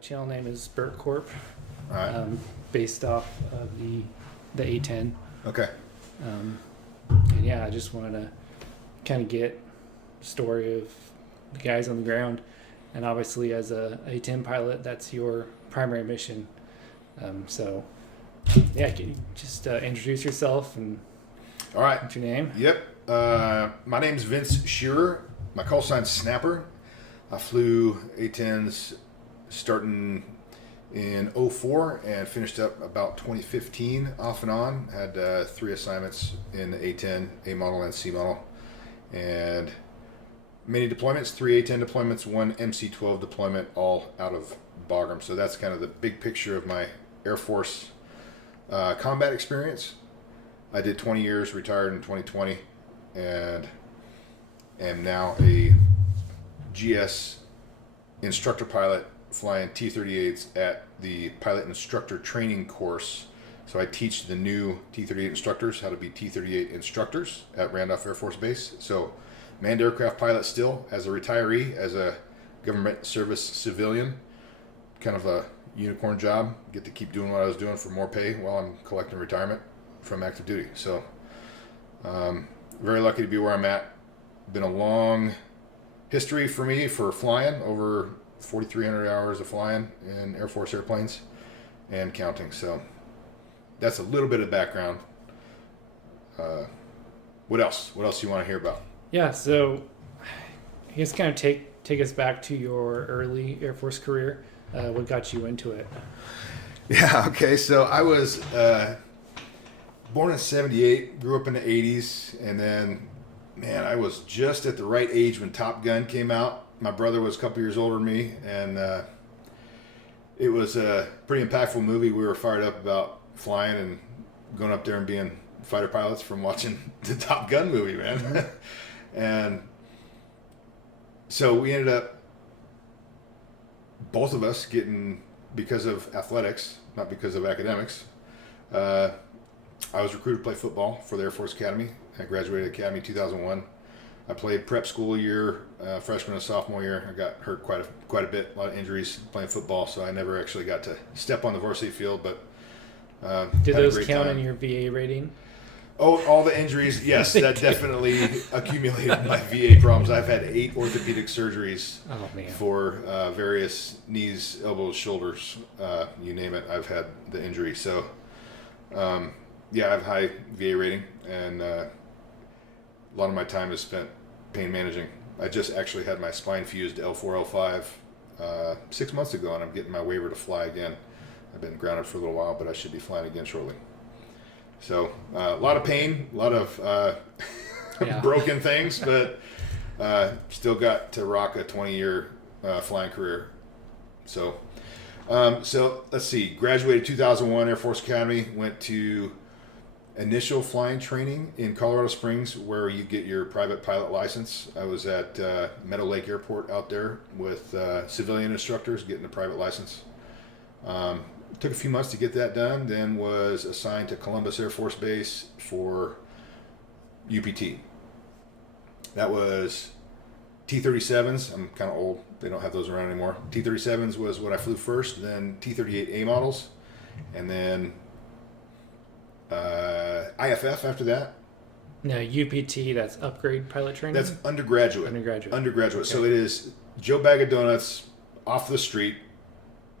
Channel name is Brrrrtcorp, All right. based off of the A10. Okay. And yeah, I just wanted to kind of get a story of the guys on the ground, and obviously as a A10 pilot, that's your primary mission. So yeah, can you just introduce yourself and All right. what's your name? Yep. My name's Vince Shearer. My call sign's Snapper. I flew A10s starting in '04 and finished up about 2015 off and on. Had 3 assignments in the A10, A model and C model. And many deployments, 3 A10 deployments, 1 MC-12 deployment, all out of Bagram. So that's kind of the big picture of my Air Force combat experience. I did 20 years, retired in 2020, and am now a GS instructor pilot flying T-38s at the pilot instructor training course. So I teach the new T-38 instructors how to be T-38 instructors at Randolph Air Force Base. So manned aircraft pilot still, as a retiree, as a government service civilian, kind of a unicorn job. Get to keep doing what I was doing for more pay while I'm collecting retirement from active duty. So very lucky to be where I'm at. Been a long history for me for flying, over 4,300 hours of flying in Air Force airplanes and counting. So that's a little bit of background. What else? What else do you want to hear about? Yeah, so I guess kind of take us back to your early Air Force career. What got you into it? Yeah, okay. So I was born in '78, grew up in the '80s, and then, man, I was just at the right age when Top Gun came out. My brother was a couple years older than me, and it was a pretty impactful movie. We were fired up about flying and going up there and being fighter pilots from watching the Top Gun movie, man. And so we ended up, both of us, getting, because of athletics, not because of academics. I was recruited to play football for the Air Force Academy. I graduated Academy 2001. I played prep school a year, freshman and sophomore year. I got hurt quite a bit, a lot of injuries playing football, so I never actually got to step on the varsity field. But Did had a those great count time. in your VA rating? Oh, all the injuries, yes, that definitely accumulated my VA problems. I've had 8 orthopedic surgeries Oh man. for various knees, elbows, shoulders, you name it. I've had the injury. So, yeah, I have high VA rating, and a lot of my time is spent pain managing. I just actually had my spine fused L4, L5 6 months ago, and I'm getting my waiver to fly again. I've been grounded for a little while, but I should be flying again shortly. So a lot of pain, a lot of Yeah. broken things, but still got to rock a 20-year flying career. So let's see. Graduated 2001 Air Force Academy. Went to initial flying training in Colorado Springs, where you get your private pilot license. I was at Meadow Lake Airport out there with civilian instructors getting a private license. Took a few months to get that done, then was assigned to Columbus Air Force Base for UPT. That was T-37s. I'm kind of old. They don't have those around anymore. T-37s was what I flew first, then T-38A models, and then IFF after that. No, UPT, that's upgrade pilot training? That's undergraduate. Undergraduate. Okay. So it is Joe Bag of Donuts off the street.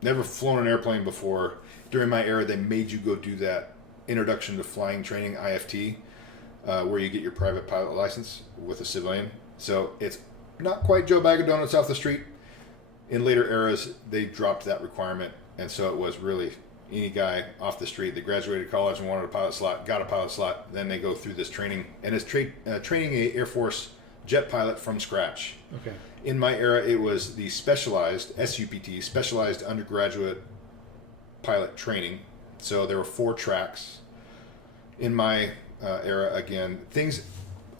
Never flown an airplane before. During my era, they made you go do that introduction to flying training, IFT, where you get your private pilot license with a civilian. So it's not quite Joe Bag of Donuts off the street. In later eras, they dropped that requirement, and so it was really any guy off the street that graduated college and wanted a pilot slot, got a pilot slot. Then they go through this training, and it's training a Air Force jet pilot from scratch. Okay. In my era, it was the specialized SUPT, specialized undergraduate pilot training. So there were 4 tracks. In my era, again,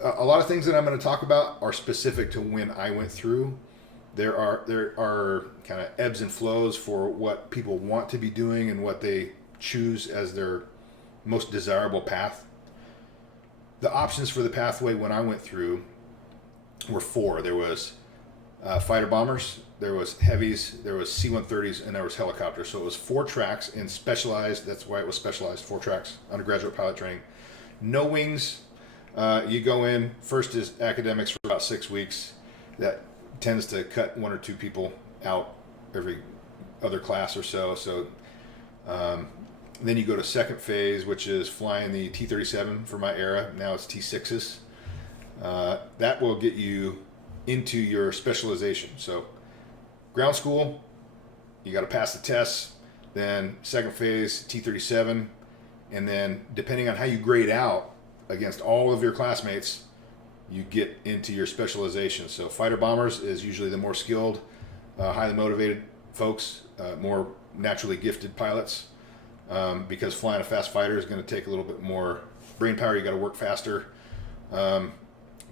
a lot of things that I'm going to talk about are specific to when I went through. There are kind of ebbs and flows for what people want to be doing and what they choose as their most desirable path. The options for the pathway when I went through were 4. There was fighter bombers, there was heavies, there was C-130s, and there was helicopters. So it was 4 tracks in specialized. That's why it was specialized. 4 tracks, undergraduate pilot training. No wings. You go in. First is academics for about 6 weeks. That tends to cut 1 or 2 people out every other class or so. Then you go to second phase, which is flying the T-37 for my era. Now it's T-6s. That will get you into your specialization. So ground school, you got to pass the tests. Then second phase, T-37. And then depending on how you grade out against all of your classmates, you get into your specialization. So fighter bombers is usually the more skilled, highly motivated folks, more naturally gifted pilots, because flying a fast fighter is going to take a little bit more brain power. You got to work faster.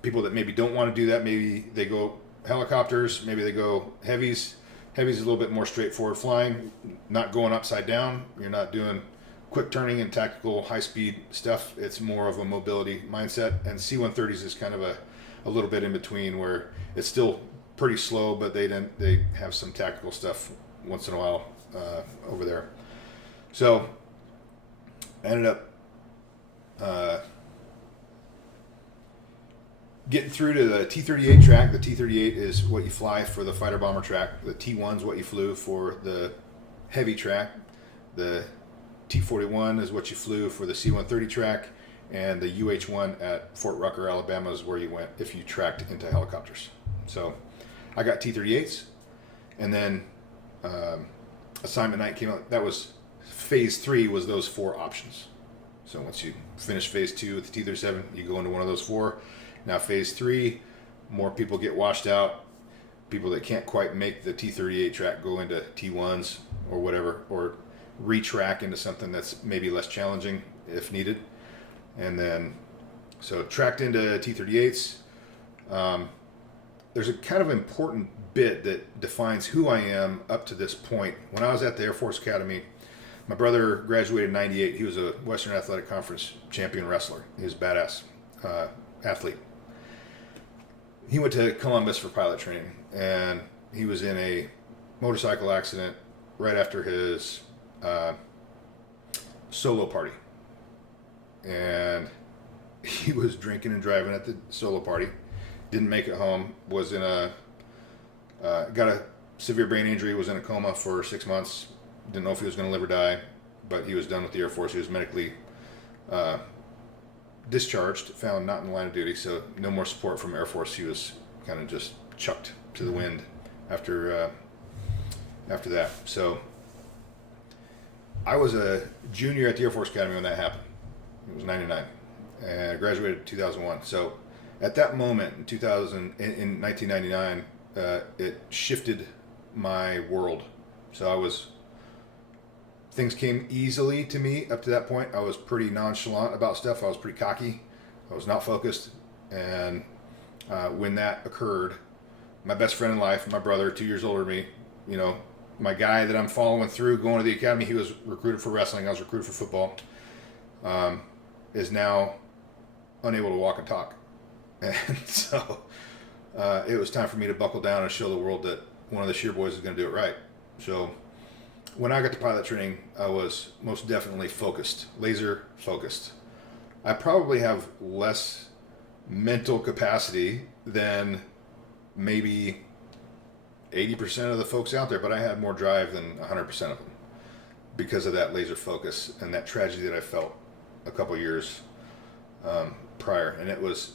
People that maybe don't want to do that, maybe they go helicopters, maybe they go heavies. Heavies is a little bit more straightforward flying, not going upside down. You're not doing quick turning and tactical high-speed stuff. It's more of a mobility mindset. And C-130s is kind of a little bit in between, where it's still pretty slow, but they have some tactical stuff once in a while over there. So I ended up getting through to the T-38 track. The T-38 is what you fly for the fighter bomber track. The T-1 is what you flew for the heavy track. The T-41 is what you flew for the C-130 track. And the UH-1 at Fort Rucker, Alabama is where you went if you tracked into helicopters. So I got T-38s. And then assignment night came out. That was phase 3, was those 4 options. So once you finish phase 2 with the T-37, you go into one of those 4. Now phase 3, more people get washed out. People that can't quite make the T-38 track go into T-1s or whatever, or retrack into something that's maybe less challenging if needed. And then, so tracked into T-38s. There's a kind of important bit that defines who I am up to this point. When I was at the Air Force Academy, my brother graduated in '98. He was a Western Athletic Conference champion wrestler. He was a badass athlete. He went to Columbus for pilot training, and he was in a motorcycle accident right after his solo party. And he was drinking and driving at the solo party. Didn't make it home. Was in got a severe brain injury. Was in a coma for 6 months. Didn't know if he was going to live or die, but he was done with the Air Force. He was medically discharged, found not in the line of duty, so no more support from Air Force. He was kind of just chucked to the wind after that. So I was a junior at the Air Force Academy when that happened. It was '99, and I graduated in 2001. So at that moment in 1999, it shifted my world. So things came easily to me up to that point. I was pretty nonchalant about stuff. I was pretty cocky. I was not focused. And when that occurred, my best friend in life, my brother, 2 years older than me, my guy that I'm following through, going to the academy, he was recruited for wrestling. I was recruited for football. Is now unable to walk and talk. And so it was time for me to buckle down and show the world that one of the Shear boys is going to do it right. So when I got to pilot training, I was most definitely focused, laser focused. I probably have less mental capacity than maybe 80% of the folks out there, but I had more drive than 100% of them because of that laser focus and that tragedy that I felt a couple years prior. And it was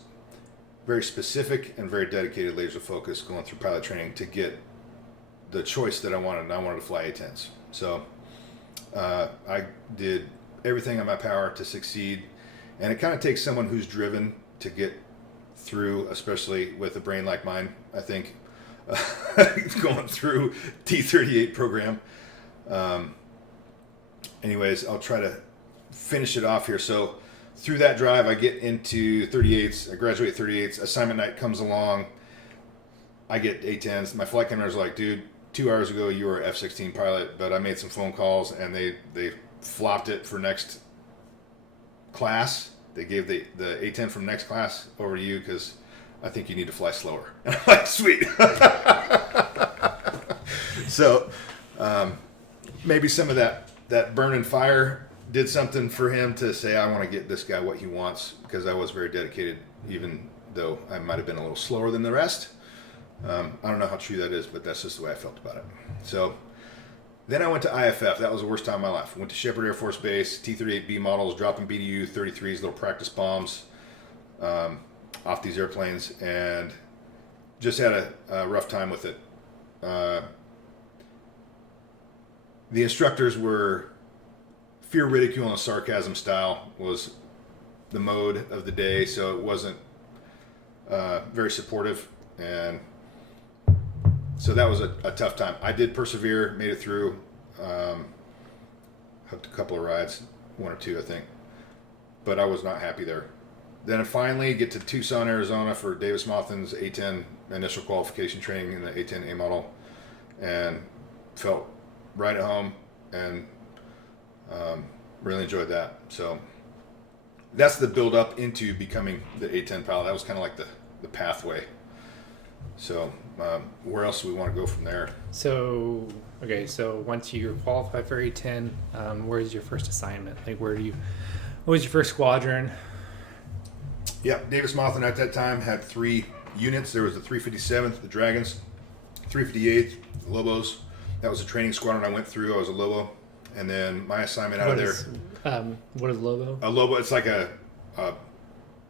very specific and very dedicated laser focus going through pilot training to get the choice that I wanted, and I wanted to fly A-10s. So I did everything in my power to succeed, and it kind of takes someone who's driven to get through, especially with a brain like mine, I think, going through T-38 program. Anyways, I'll try to finish it off here. So through that drive, I get into 38s. I graduate 38s. Assignment night comes along. I get A-10s. My flight commander's like, dude, 2 hours ago you were an F-16 pilot, but I made some phone calls and they flopped it for next class. They gave the A-10 from next class over to you because I think you need to fly slower. And I'm like, sweet. So maybe some of that burning fire did something for him to say, I want to get this guy what he wants, because I was very dedicated, even though I might have been a little slower than the rest. I don't know how true that is, but that's just the way I felt about it. So then I went to IFF. That was the worst time of my life. Went to Shepherd Air Force Base, T-38B models, dropping BDU 33s, little practice bombs off these airplanes, and just had a rough time with it. The instructors were fear, ridicule, and sarcasm style was the mode of the day, so it wasn't very supportive, and so that was a tough time. I did persevere, made it through, hooked a couple of rides, one or two, I think, but I was not happy there. Then I finally get to Tucson, Arizona for Davis Mothin's A-10 initial qualification training in the A-10A model, and felt right at home, and really enjoyed that. So that's the build up into becoming the A-10 pilot. That was kind of like the pathway. So where else do we want to go from there? So once you're qualified for A-10, where's your first assignment? Like, what was your first squadron? Yeah, Davis Mothin at that time had 3 units. There was the 357th, the Dragons, 358th, the Lobos. That was a training squadron I went through. I was a Lobo. And then my assignment out of there. What is Lobo? A Lobo, it's like a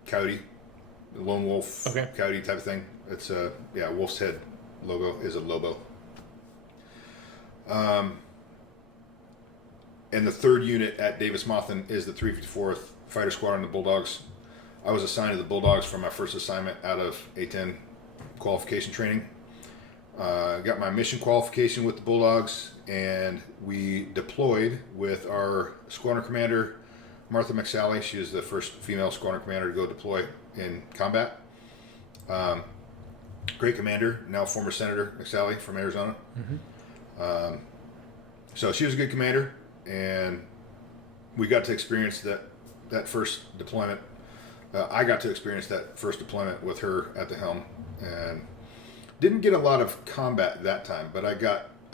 coyote, a lone wolf, coyote type of thing. It's wolf's head logo is a Lobo. And the 3rd unit at Davis Mothin is the 354th Fighter Squadron, the Bulldogs. I was assigned to the Bulldogs for my first assignment out of A-10 qualification training. Got my mission qualification with the Bulldogs, and we deployed with our squadron commander, Martha McSally. She is the first female squadron commander to go deploy in combat. Great commander, now former Senator McSally from Arizona. Mm-hmm. So she was a good commander, and we got to experience that first deployment. I got to experience that first deployment with her at the helm, and didn't get a lot of combat that time, but I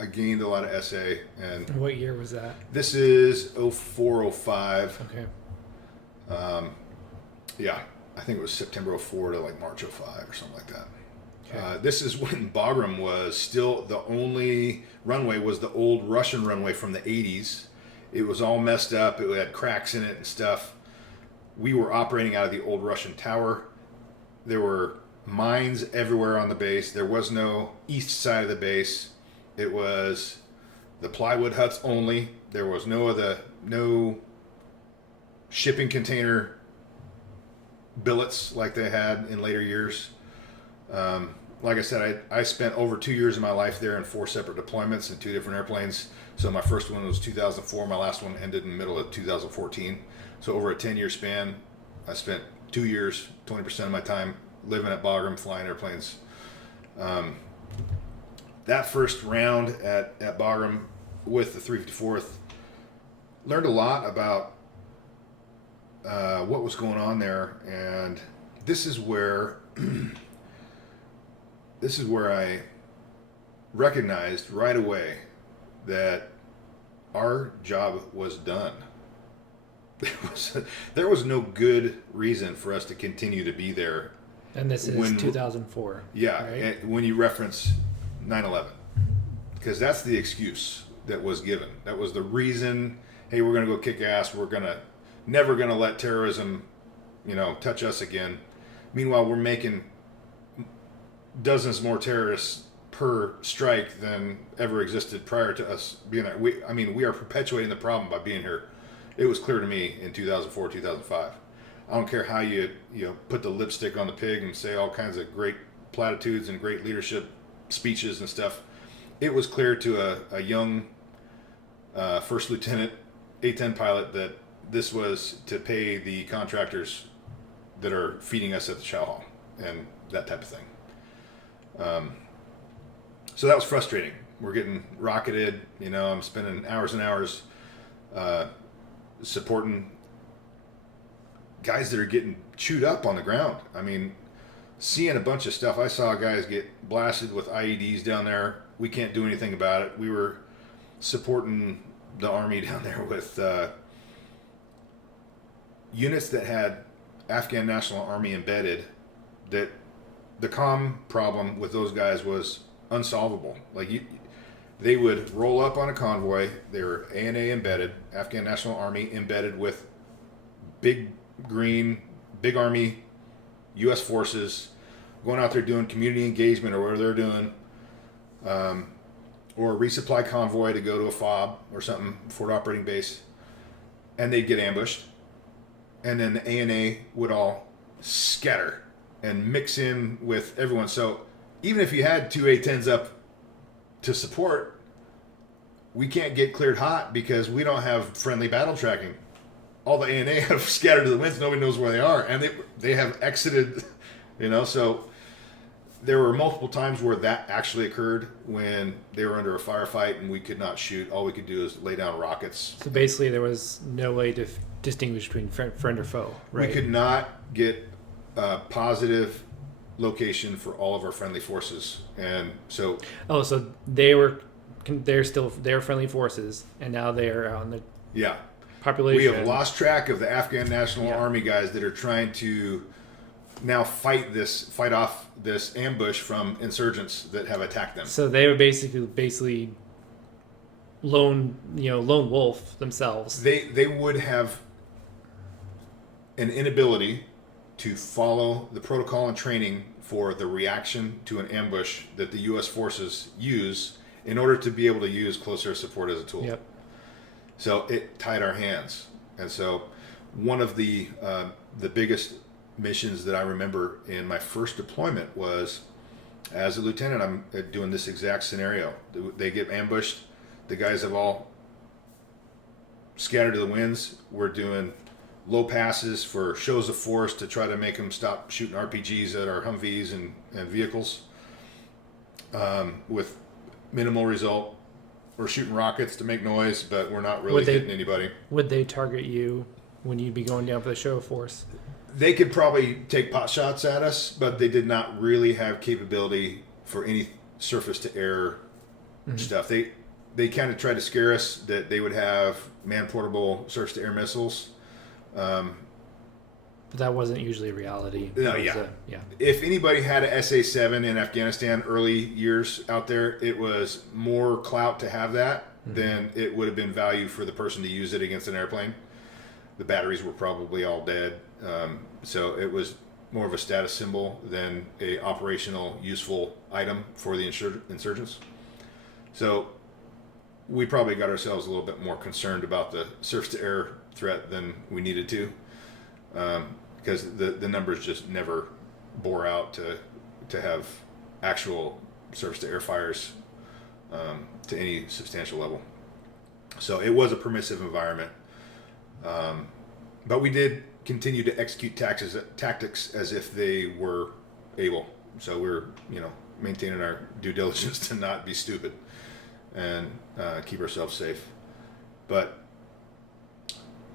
gained a lot of SA. And what year was that? This is 04, 05. Okay. Yeah, I think it was September 04 to like March 05 or something like that. Okay. This is when Bagram was still the only runway, was the old Russian runway from the 80s. It was all messed up. It had cracks in it and stuff. We were operating out of the old Russian tower. There were mines everywhere on the base. There was no east side of the base. It was the plywood huts only. There was no shipping container billets like they had in later years. Like I said, I spent over 2 years of my life there in 4 separate deployments in 2 different airplanes. So my first one was 2004. My last one ended in the middle of 2014. So over a 10-year span, I spent 2 years, 20% of my time living at Bagram, flying airplanes. That first round at Bagram with the 354th, learned a lot about what was going on there, and this is where I recognized right away that our job was done. There was no good reason for us to continue to be there. And this is 2004. Yeah, right? When you reference 9/11, because that's the excuse that was given. That was the reason. Hey, we're going to go kick ass. We're never going to let terrorism, touch us again. Meanwhile, we're making dozens more terrorists per strike than ever existed prior to us being there. We are perpetuating the problem by being here. It was clear to me in 2004, 2005. I don't care how you put the lipstick on the pig and say all kinds of great platitudes and great leadership speeches and stuff. It was clear to a young first lieutenant A-10 pilot that this was to pay the contractors that are feeding us at the chow hall and that type of thing. So that was frustrating. We're getting rocketed. I'm spending hours and hours supporting guys that are getting chewed up on the ground. I mean, seeing a bunch of stuff. I saw guys get blasted with IEDs down there. We can't do anything about it. We were supporting the Army down there with units that had Afghan National Army embedded, that the comm problem with those guys was unsolvable. Like, they would roll up on a convoy. They were ANA embedded, Afghan National Army embedded with big Army, U.S. forces, going out there doing community engagement or whatever they're doing, or a resupply convoy to go to a FOB or something, Forward Operating Base, and they'd get ambushed. And then the ANA would all scatter and mix in with everyone. So even if you had two A-10s up to support, we can't get cleared hot because we don't have friendly battle tracking. All the ANA have scattered to the winds. Nobody knows where they are. And they have exited, so there were multiple times where that actually occurred when they were under a firefight and we could not shoot. All we could do is lay down rockets. So basically there was no way to distinguish between friend or foe, right? We could not get a positive location for all of our friendly forces. And so... Oh, so they're friendly forces, and now they're on the population. We have lost track of the Afghan National Army guys that are trying to now fight off this ambush from insurgents that have attacked them. So they were basically lone wolf themselves. They would have an inability to follow the protocol and training for the reaction to an ambush that the U.S. forces use in order to be able to use close air support as a tool. Yep. So it tied our hands. And so one of the biggest missions that I remember in my first deployment was, as a lieutenant, I'm doing this exact scenario. They get ambushed. The guys have all scattered to the winds. We're doing low passes for shows of force to try to make them stop shooting RPGs at our Humvees and vehicles, with minimal result. We're shooting rockets to make noise, but we're not really hitting anybody. Would they target you when you'd be going down for the show of force? They could probably take pot shots at us, but they did not really have capability for any surface to air stuff. They kind of tried to scare us that they would have man-portable surface to air missiles. But that wasn't usually reality. No, If anybody had a SA-7 in Afghanistan early years out there, it was more clout to have that than it would have been value for the person to use it against an airplane. The batteries were probably all dead. So it was more of a status symbol than a operational useful item for the insurgents. So we probably got ourselves a little bit more concerned about the surface to air threat than we needed to, because the numbers just never bore out to have actual surface to air fires to any substantial level. So it was a permissive environment, but we did continue to execute tactics as if they were able. So we're maintaining our due diligence to not be stupid and keep ourselves safe. But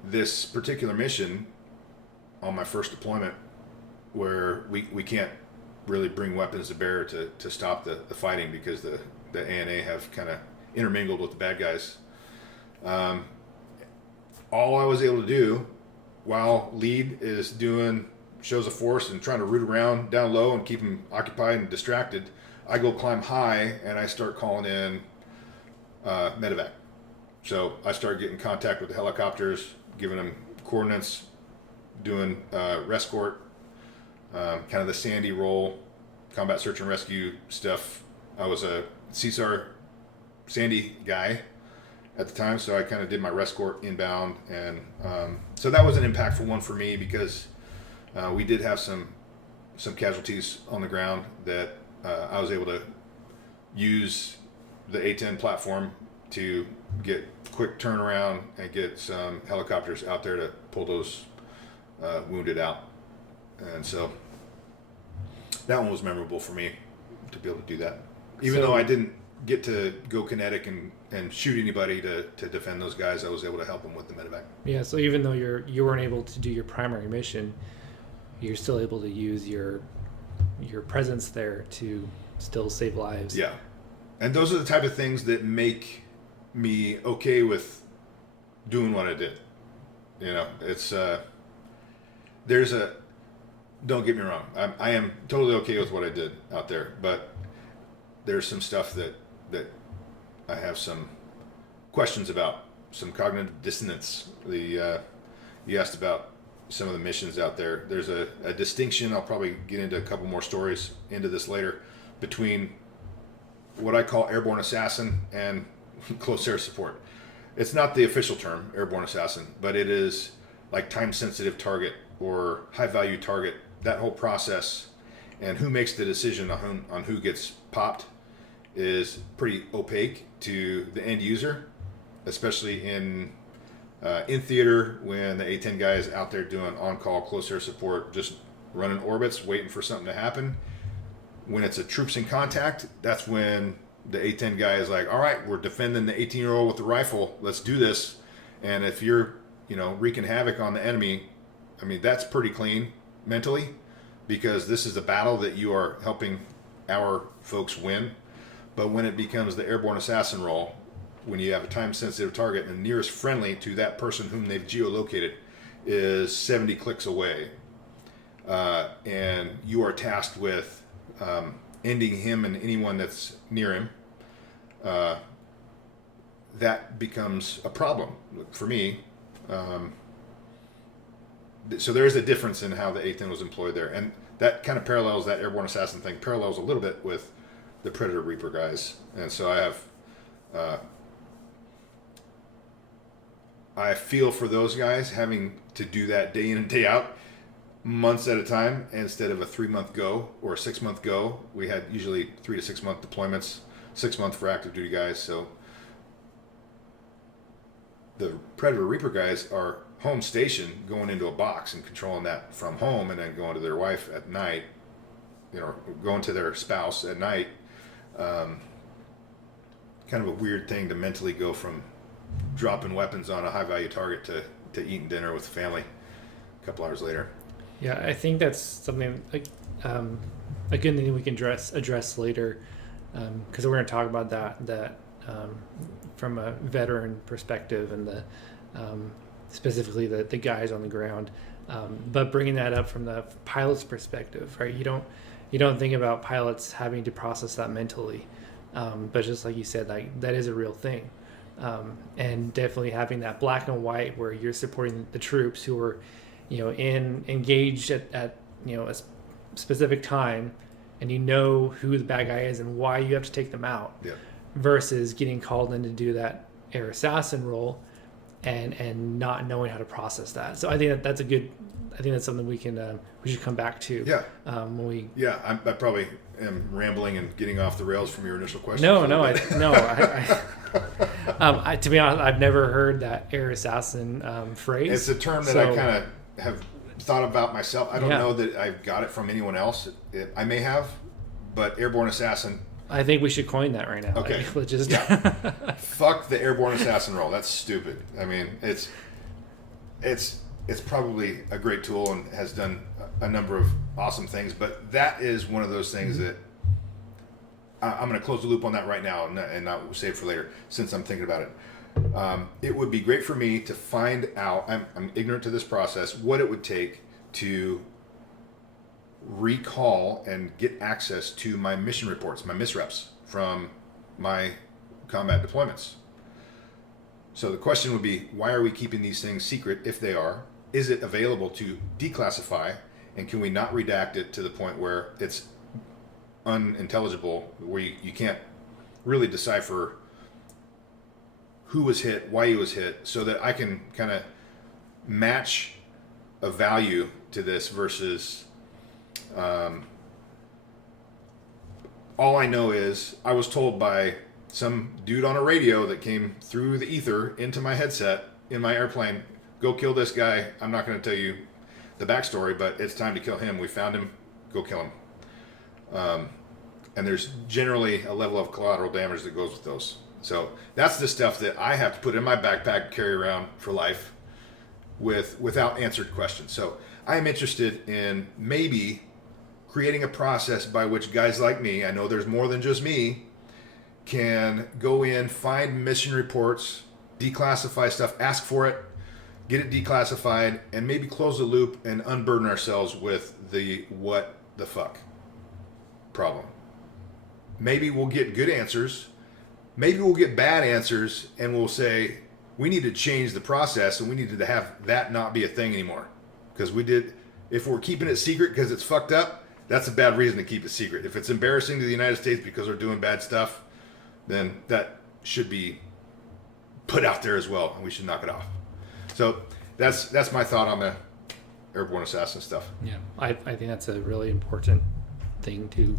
this particular mission on my first deployment, where we can't really bring weapons to bear to stop the fighting because the ANA have kind of intermingled with the bad guys. All I was able to do while lead is doing shows of force and trying to root around down low and keep them occupied and distracted, I go climb high and I start calling in medevac. So I started getting contact with the helicopters, giving them coordinates, doing rescort, kind of the Sandy role, combat search and rescue stuff. I was a CSAR Sandy guy at the time, so I kind of did my rescort inbound, and so that was an impactful one for me because we did have some casualties on the ground that I was able to use the A-10 platform to get quick turnaround and get some helicopters out there to pull those wounded out. And so that one was memorable for me to be able to do that. Even though I didn't get to go kinetic and shoot anybody to defend those guys, I was able to help them with the medevac. Yeah, so even though you weren't able to do your primary mission, you're still able to use your your presence there to still save lives. Yeah. And those are the type of things that make me okay with doing what I did. It's don't get me wrong, I am totally okay with what I did out there, but there's some stuff that I have some questions about, some cognitive dissonance. You asked about some of the missions out there. There's a distinction, I'll probably get into a couple more stories into this later, between what I call airborne assassin and close air support. It's not the official term, airborne assassin, but it is like time-sensitive target or high-value target. That whole process and who makes the decision on who gets popped is pretty opaque to the end user, especially in theater when the A-10 guy is out there doing on-call close air support, just running orbits, waiting for something to happen. When it's a troops in contact, that's when the A-10 guy is like, all right, we're defending the 18-year-old with the rifle. Let's do this. And if you're, wreaking havoc on the enemy, I mean, that's pretty clean mentally, because this is a battle that you are helping our folks win. But when it becomes the airborne assassin role, when you have a time-sensitive target and the nearest friendly to that person whom they've geolocated is 70 clicks away, and you are tasked with ending him and anyone that's near him, that becomes a problem for me. So there's a difference in how the A-10 was employed there, and that kind of parallels, that airborne assassin thing parallels a little bit with the Predator Reaper guys. And so I feel for those guys having to do that day in and day out, months at a time, instead of a 3-month go or a 6-month go. We had usually 3 to 6 month deployments, 6 month for active duty guys. So the Predator Reaper guys are home station, going into a box and controlling that from home, and then going to their wife at night, going to their spouse at night. Kind of a weird thing to mentally go from dropping weapons on a high value target to eating dinner with the family a couple hours later. Yeah, I think that's something like a good thing we can address later, because we're going to talk about that from a veteran perspective and the specifically the guys on the ground, but bringing that up from the pilot's perspective, right? You don't think about pilots having to process that mentally, but just like you said, like that is a real thing, and definitely having that black and white where you're supporting the troops who are engaged at a specific time, and who the bad guy is and why you have to take them out. Yeah. Versus getting called in to do that air assassin role and not knowing how to process that. So I think that's something we should come back to. Yeah. I probably am rambling and getting off the rails from your initial question. To be honest, I've never heard that air assassin phrase. It's a term that I kind of have thought about myself. I don't know that I've got it from anyone else. I may have, but airborne assassin. I think we should coin that right now. Okay. Like, just fuck the airborne assassin role. That's stupid. I mean, it's probably a great tool and has done a number of awesome things, but that is one of those things that I'm going to close the loop on that right now and not save for later, since I'm thinking about it. It would be great for me to find out, I'm ignorant to this process, what it would take to recall and get access to my mission reports, my misreps from my combat deployments. So the question would be, why are we keeping these things secret if they are? Is it available to declassify, and can we not redact it to the point where it's unintelligible, where you can't really decipher who was hit, why he was hit, so that I can kind of match a value to this versus all I know is I was told by some dude on a radio that came through the ether into my headset in my airplane, go kill this guy. I'm not going to tell you the backstory, but it's time to kill him. We found him, go kill him. And there's generally a level of collateral damage that goes with those. So that's the stuff that I have to put in my backpack, carry around for life without answered questions. So I am interested in maybe creating a process by which guys like me, I know there's more than just me, can go in, find mission reports, declassify stuff, ask for it, get it declassified, and maybe close the loop and unburden ourselves with the what the fuck problem. Maybe we'll get good answers. Maybe we'll get bad answers, and we'll say, we need to change the process, and we needed to have that not be a thing anymore. Because if we're keeping it secret because it's fucked up, that's a bad reason to keep it secret. If it's embarrassing to the United States because we're doing bad stuff, then that should be put out there as well, and we should knock it off. So that's my thought on the airborne assassin stuff. Yeah, I think that's a really important thing to,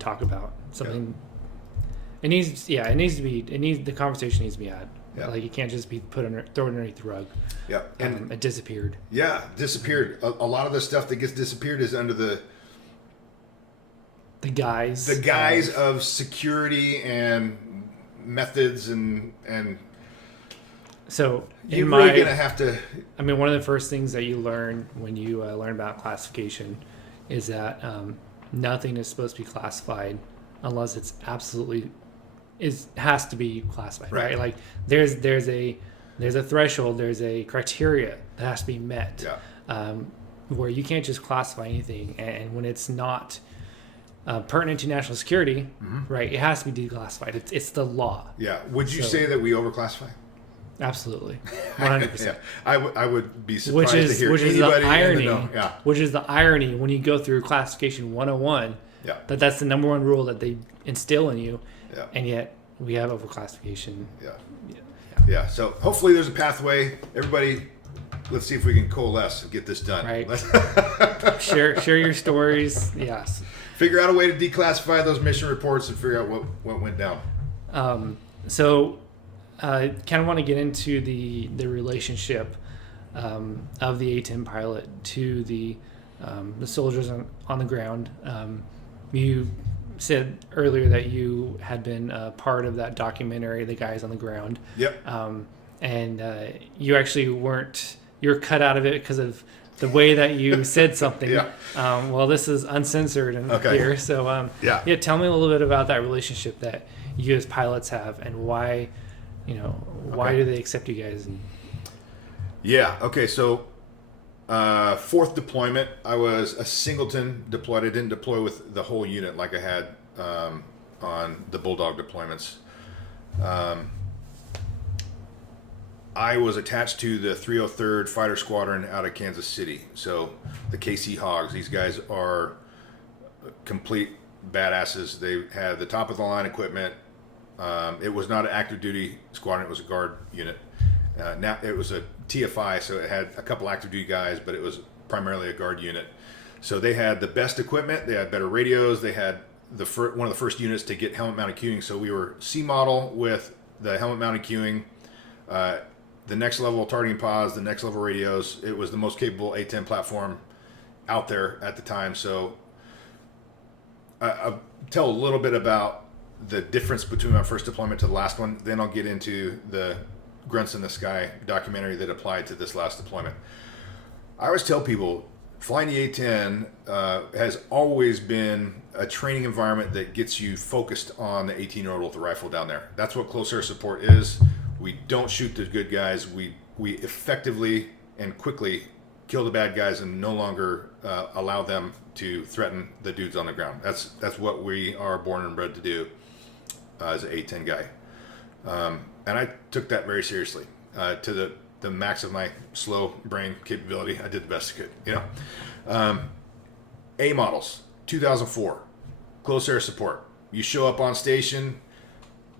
talk about. Something. Yeah. The conversation needs to be had. Yeah. Like, it can't just be thrown underneath the rug. Yeah. And it disappeared. Yeah, disappeared. A lot of the stuff that gets disappeared is under the guise of security and methods and so you're really gonna have to. One of the first things that you learn when you learn about classification is that nothing is supposed to be classified unless it's absolutely has to be classified, right? Like there's a threshold, there's a criteria that has to be met. Yeah. Where you can't just classify anything, and when it's not pertinent to national security, right? It has to be declassified. It's the law. Yeah. Would you say that we overclassify? Absolutely, 100%. Yeah. I would be surprised to hear anybody. Which is the irony when you go through classification 101. Yeah. That's the number one rule that they instill in you. Yeah. And yet we have overclassification. Yeah. So hopefully there's a pathway. Everybody, let's see if we can coalesce and get this done. Right. share your stories. Yes. Figure out a way to declassify those mission reports and figure out what went down. So kind of want to get into the relationship of the A-10 pilot to the soldiers on the ground. You said earlier that you had been part of that documentary, The Guys on the Ground. Yep. And you actually you're cut out of it because of the way that you said something. Yeah. Well, this is uncensored here. So, tell me a little bit about that relationship that you as pilots have, and why do they accept you guys? Yeah. Okay. So, fourth deployment, I was a singleton deployed. I didn't deploy with the whole unit like I had on the Bulldog deployments. I was attached to the 303rd Fighter Squadron out of Kansas City. So the KC Hogs, these guys are complete badasses. They had the top of the line equipment. It was not an active duty squadron. It was a guard unit. Now it was a TFI, so it had a couple active duty guys, but it was primarily a guard unit. So they had the best equipment. They had better radios. They had one of the first units to get helmet mounted queuing. So we were C model with the helmet mounted queuing, the next level targeting pods, the next level radios. It was the most capable A-10 platform out there at the time. So I'll tell a little bit about the difference between my first deployment to the last one. Then I'll get into the Grunts in the Sky documentary that applied to this last deployment. I always tell people, flying the A-10 has always been a training environment that gets you focused on the 18-year-old with the rifle down there. That's what close air support is. We don't shoot the good guys. We effectively and quickly kill the bad guys and no longer allow them to threaten the dudes on the ground. That's what we are born and bred to do as an A-10 guy. And I took that very seriously to the max of my slow brain capability. I did the best I could. A models, 2004, close air support. You show up on station,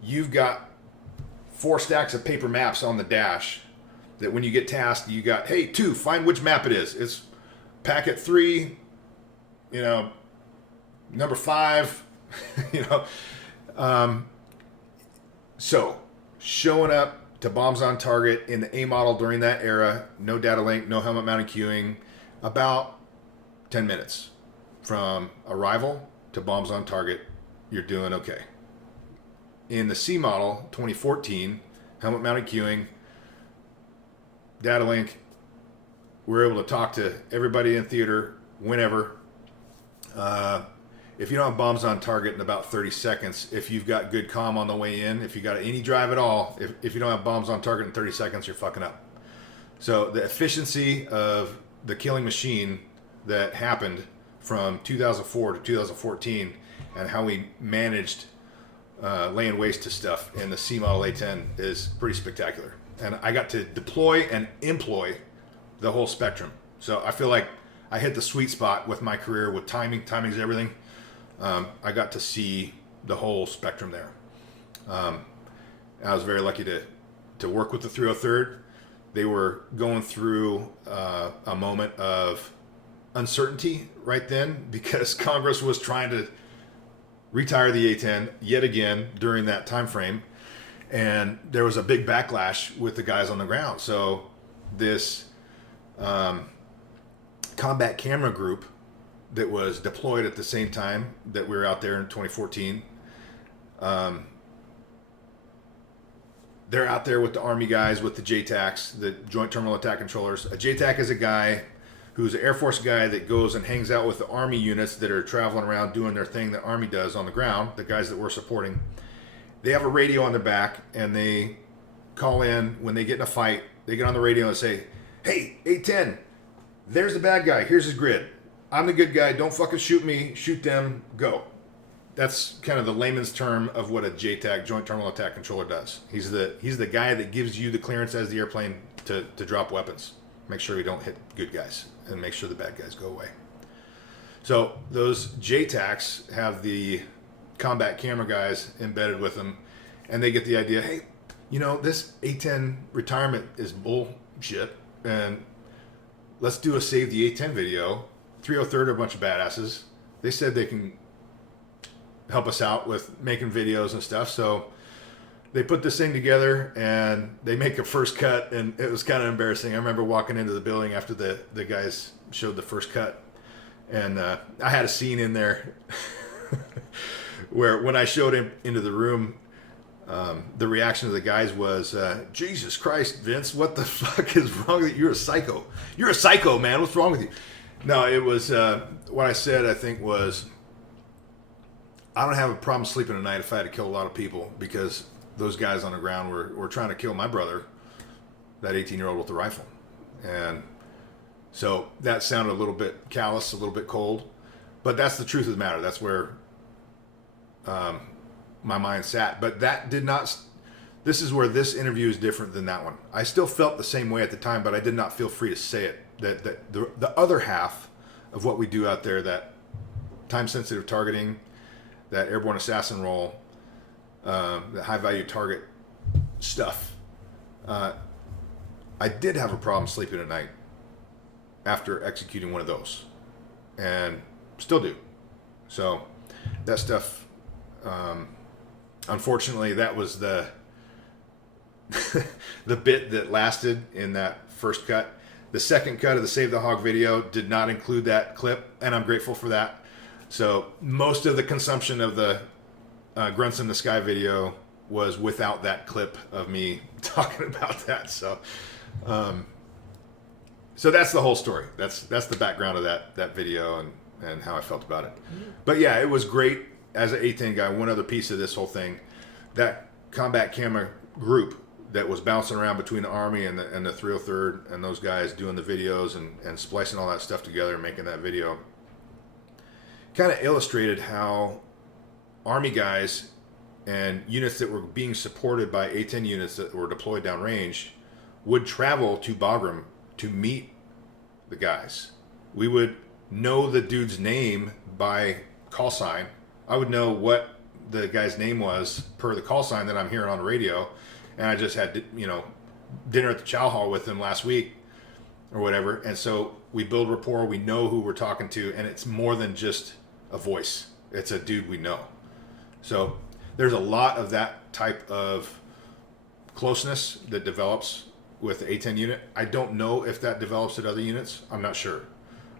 you've got 4 stacks of paper maps on the dash that when you get tasked, you got, hey, 2, find which map it is. It's packet 3, number 5, So showing up to bombs on target in the A model during that era, no data link, no helmet mounted queuing, about 10 minutes from arrival to bombs on target, you're doing okay. In the C model, 2014, helmet mounted queuing, data link, we're able to talk to everybody in theater whenever. If you don't have bombs on target in about 30 seconds, if you've got good comm on the way in, if you got any drive at all, if you don't have bombs on target in 30 seconds, you're fucking up. So the efficiency of the killing machine that happened from 2004 to 2014 and how we managed laying waste to stuff in the C model A10 is pretty spectacular. And I got to deploy and employ the whole spectrum. So I feel like I hit the sweet spot with my career with timing. Timing's everything. I got to see the whole spectrum there. I was very lucky to work with the 303rd. They were going through a moment of uncertainty right then because Congress was trying to retire the A10 yet again during that time frame, and there was a big backlash with the guys on the ground. So this combat camera group that was deployed at the same time that we were out there in 2014. They're out there with the Army guys, with the JTACs, the Joint Terminal Attack Controllers. A JTAC is a guy who's an Air Force guy that goes and hangs out with the Army units that are traveling around doing their thing that Army does on the ground, the guys that we're supporting. They have a radio on their back, and they call in when they get in a fight. They get on the radio and say, "Hey, A10, there's the bad guy. Here's his grid. I'm the good guy. Don't fucking shoot me. Shoot them. Go." That's kind of the layman's term of what a JTAC, Joint Terminal Attack Controller, does. He's the guy that gives you the clearance as the airplane to drop weapons. Make sure we don't hit good guys and make sure the bad guys go away. So those JTACs have the combat camera guys embedded with them, and they get the idea, hey, this A10 retirement is bullshit, and let's do a Save the A10 video. 303rd are a bunch of badasses. They said they can help us out with making videos and stuff. So they put this thing together and they make a first cut, and it was kind of embarrassing. I remember walking into the building after the guys showed the first cut, and I had a scene in there where when I showed him into the room, the reaction of the guys was, Jesus Christ, Vince, what the fuck is wrong with you? You're a psycho. You're a psycho, man. What's wrong with you? No, it was, what I said, I think, was, I don't have a problem sleeping at night if I had to kill a lot of people, because those guys on the ground were trying to kill my brother, that 18-year-old with the rifle. And so that sounded a little bit callous, a little bit cold, but that's the truth of the matter. That's where my mind sat. But that did not, this is where this interview is different than that one. I still felt the same way at the time, but I did not feel free to say it. That the other half of what we do out there, that time-sensitive targeting, that airborne assassin role, the high-value target stuff, I did have a problem sleeping at night after executing one of those, and still do. So that stuff, unfortunately, that was the the bit that lasted in that first cut. The second cut of the Save the Hog video did not include that clip, and I'm grateful for that. So most of the consumption of the Grunts in the Sky video was without that clip of me talking about that. So so that's the whole story. That's the background of that video and how I felt about it. But yeah, it was great as an A10 guy. One other piece of this whole thing, that combat camera group that was bouncing around between the Army and the 303rd and those guys doing the videos and splicing all that stuff together and making that video, kind of illustrated how Army guys and units that were being supported by A10 units that were deployed downrange would travel to Bagram to meet the guys. We would know the dude's name by call sign. I would know what the guy's name was per the call sign that I'm hearing on the radio. And I just had, dinner at the chow hall with him last week or whatever. And so we build rapport. We know who we're talking to. And it's more than just a voice. It's a dude we know. So there's a lot of that type of closeness that develops with the A10 unit. I don't know if that develops at other units. I'm not sure.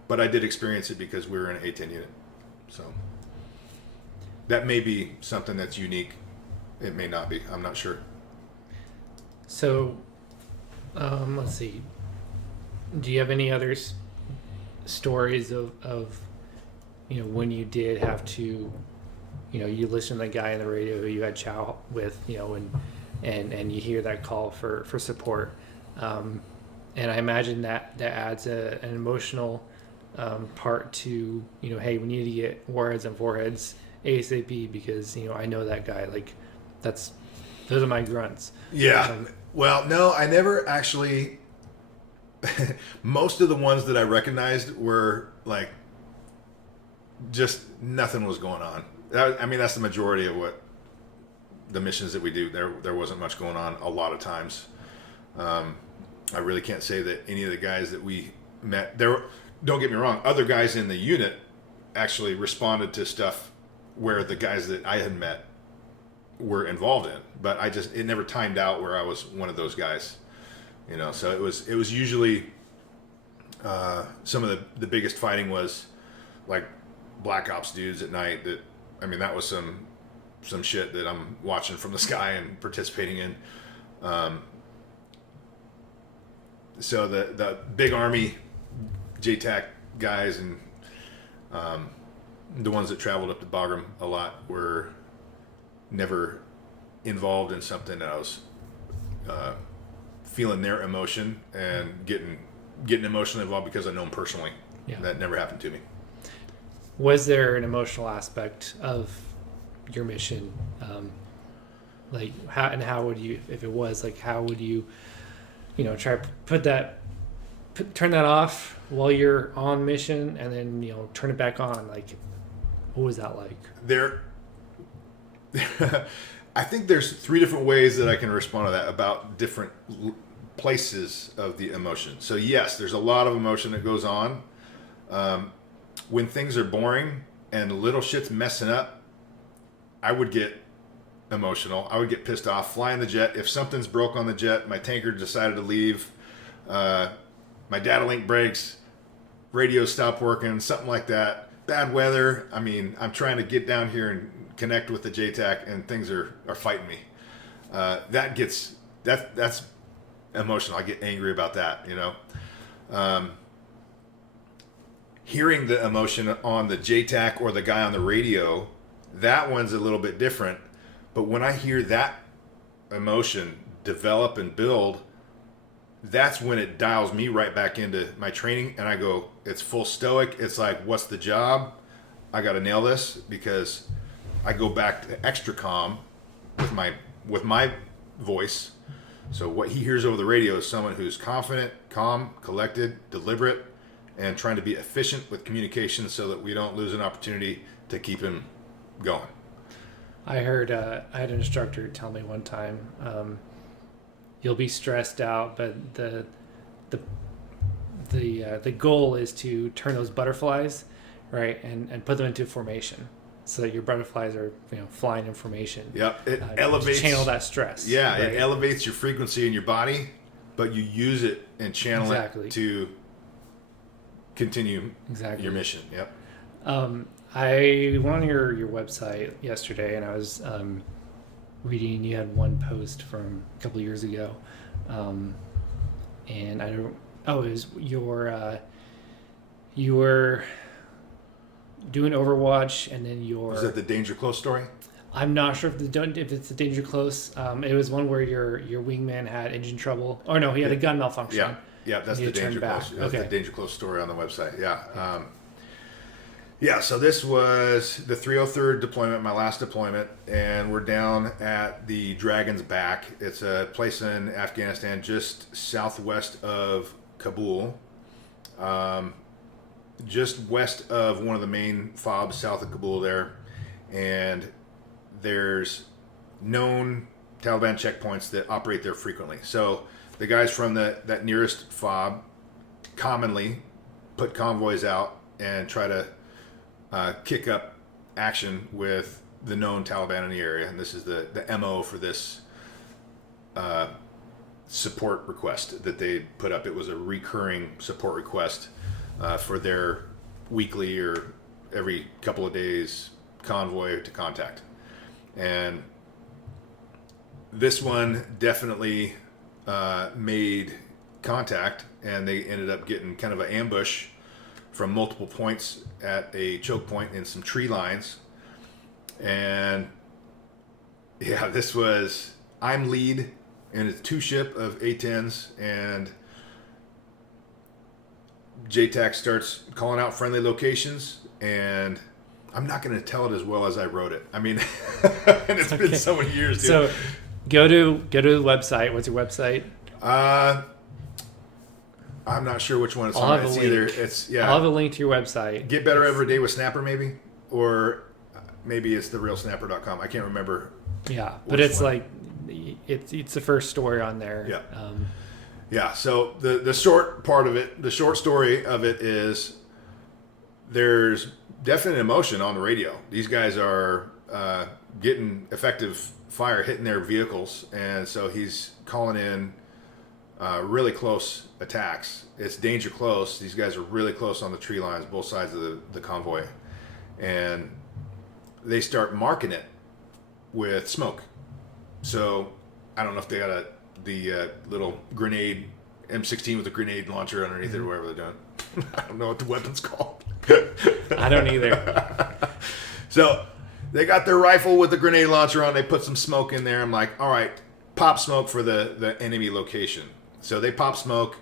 But I did experience it because we were in an A10 unit. So that may be something that's unique. It may not be. I'm not sure. So, let's see. Do you have any others stories of when you did have to, you listen to the guy on the radio who you had chow with, and you hear that call for support. And I imagine that adds an emotional part to, hey, we need to get warheads and foreheads ASAP because, I know that guy. Like, those are my grunts. Yeah. Well, no, I never actually. Most of the ones that I recognized were like, just nothing was going on. I mean, that's the majority of what the missions that we do. There wasn't much going on a lot of times. I really can't say that any of the guys that we met there. Don't get me wrong. Other guys in the unit actually responded to stuff where the guys that I had met were involved in, but it never timed out where I was one of those guys. So it was usually some of the biggest fighting was like black ops dudes at night. That was some shit that I'm watching from the sky and participating in. So the big army JTAC guys and the ones that traveled up to Bagram a lot were never involved in something that I was feeling their emotion and getting emotionally involved because I know them personally. Yeah. That never happened to me. Was there an emotional aspect of your mission? How would you, if it was, like, how would you, try to turn that off while you're on mission and then, turn it back on? Like, what was that like? I think there's 3 different ways that I can respond to that about different places of the emotion. So yes, there's a lot of emotion that goes on. When things are boring and little shit's messing up, I would get emotional. I would get pissed off flying the jet. If something's broke on the jet, my tanker decided to leave, my data link breaks, radio stopped working, something like that. Bad weather. I'm trying to get down here and connect with the JTAC and things are fighting me. That's emotional. I get angry about that, hearing the emotion on the JTAC or the guy on the radio, that one's a little bit different. But when I hear that emotion develop and build, that's when it dials me right back into my training and I go, it's full stoic. It's like, what's the job? I got to nail this, because I go back to extra calm with my voice. So what he hears over the radio is someone who's confident, calm, collected, deliberate, and trying to be efficient with communication so that we don't lose an opportunity to keep him going. I heard I had an instructor tell me one time, you'll be stressed out, but the goal is to turn those butterflies, right, and put them into formation so that your butterflies are flying in formation. Yep, it elevates, channel that stress. Yeah, right? It elevates your frequency in your body, but you use it and channel it to continue your mission. Yep. I went on your website yesterday and I was reading. You had one post from a couple of years ago, and I don't. Oh, it was you were doing Overwatch, and then Was that the Danger Close story? I'm not sure if it's the Danger Close. It was one where your wingman had engine trouble. Or no, he had a gun malfunction. Yeah, that's the Danger Close. That's the Danger Close story on the website. Yeah. So this was the 303rd deployment, my last deployment, and we're down at the Dragon's Back. It's a place in Afghanistan just southwest of Kabul, just west of one of the main FOBs south of Kabul there, and there's known Taliban checkpoints that operate there frequently. So the guys from that nearest FOB commonly put convoys out and try to kick up action with the known Taliban in the area. And this is the MO for this support request that they put up. It was a recurring support request for their weekly or every couple of days convoy to contact. And this one definitely made contact, and they ended up getting kind of an ambush from multiple points at a choke point in some tree lines. And yeah, this was, I'm lead in a 2-ship of A-10s, and JTAC starts calling out friendly locations, and I'm not going to tell it as well as I wrote it. I mean, and it's been so many years, dude. So go to the website. What's your website? I'm not sure which one it's I'll on. have a It's link. either, it's, yeah. I'll have a link to your website. Get Better Every Day with Snapper, maybe? Or maybe it's therealsnapper.com. I can't remember. Yeah, but Which it's one? like it's the first story on there. Yeah. Um, Yeah, so the short part of it, the short story of it is there's definite emotion on the radio. These guys are getting effective fire hitting their vehicles, and so he's calling in really close attacks. It's danger close. These guys are really close on the tree lines, both sides of the convoy, and they start marking it with smoke. So I don't know if they got the little grenade M16 with a grenade launcher underneath it or whatever they're doing. I don't know what the weapon's called. I don't either. So they got their rifle with the grenade launcher on. They put some smoke in there. I'm like, all right, pop smoke for the enemy location. So they pop smoke.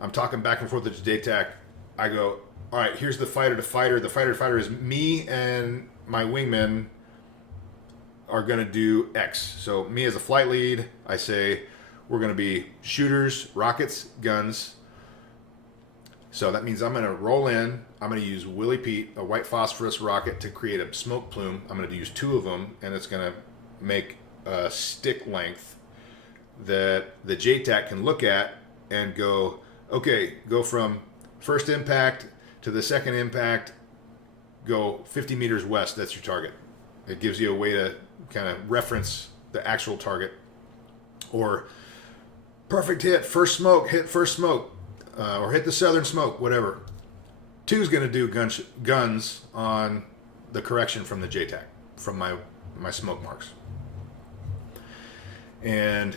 I'm talking back and forth with JTAC. I go, all right, here's the fighter to fighter. The fighter to fighter is me and my wingmen are going to do X. So me as a flight lead, I say we're going to be shooters, rockets, guns. So that means I'm going to roll in. I'm going to use Willie Pete, a white phosphorus rocket, to create a smoke plume. I'm going to use 2 of them, and it's going to make a stick length that the JTAC can look at and go, okay, go from first impact to the second impact, go 50 meters west. That's your target. It gives you a way to kind of reference the actual target. Or perfect hit, first smoke, hit first smoke, or hit the southern smoke, whatever. 2 is going to do guns on the correction from the JTAC, from my smoke marks. And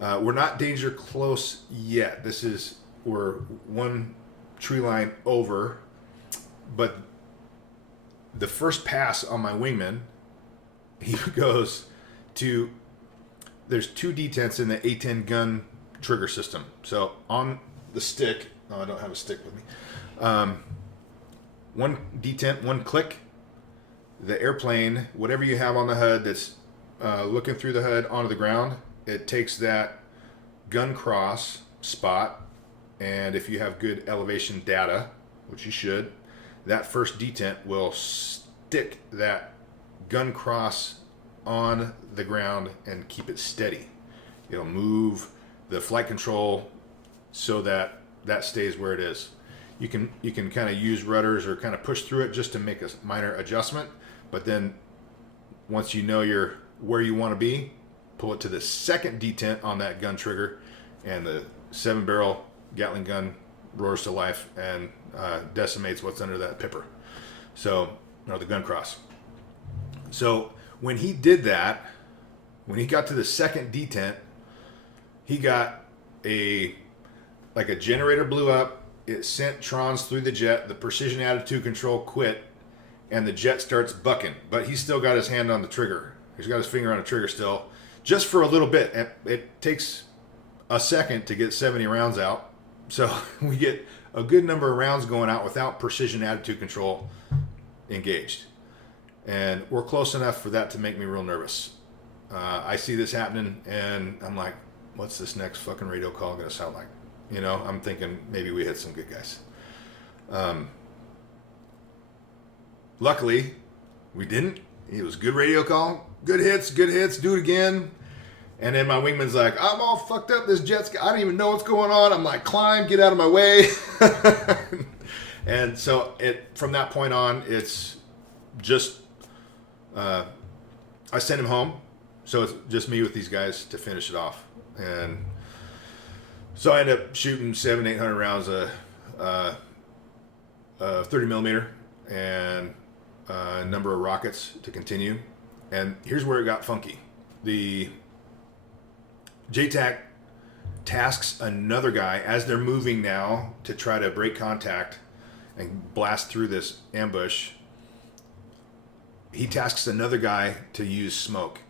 we're not danger close yet. We're 1 tree line over, but the first pass on my wingman, he goes to, there's 2 detents in the A10 gun trigger system. So on the stick, I don't have a stick with me. 1 detent, 1 click, the airplane, whatever you have on the HUD that's looking through the HUD onto the ground, it takes that gun cross spot, and if you have good elevation data, which you should, that first detent will stick that gun cross on the ground and keep it steady. It'll move the flight control so that stays where it is. You can kind of use rudders or kind of push through it just to make a minor adjustment, but then once you know you're where you want to be, pull it to the second detent on that gun trigger, and the 7-barrel Gatling gun roars to life and decimates what's under that pipper. So, or the gun cross. So when he did that, when he got to the second detent, he got a generator blew up. It sent trons through the jet. The precision attitude control quit, and the jet starts bucking. But he's still got his hand on the trigger. He's got his finger on the trigger still, just for a little bit. It takes a second to get 70 rounds out. So we get a good number of rounds going out without precision attitude control engaged. And we're close enough for that to make me real nervous. I see this happening, and I'm like, what's this next fucking radio call going to sound like? You know, I'm thinking maybe we hit some good guys. Luckily, we didn't. It was a good radio call. Good hits, do it again. And then my wingman's like, I'm all fucked up. This jet's, I don't even know what's going on. I'm like, climb, get out of my way. And so from that point on, it's just, I sent him home. So it's just me with these guys to finish it off. And so I ended up shooting 700-800 rounds of 30 millimeter and a number of rockets to continue. And here's where it got funky. The JTAC tasks another guy as they're moving now to try to break contact and blast through this ambush, he tasks another guy to use smoke.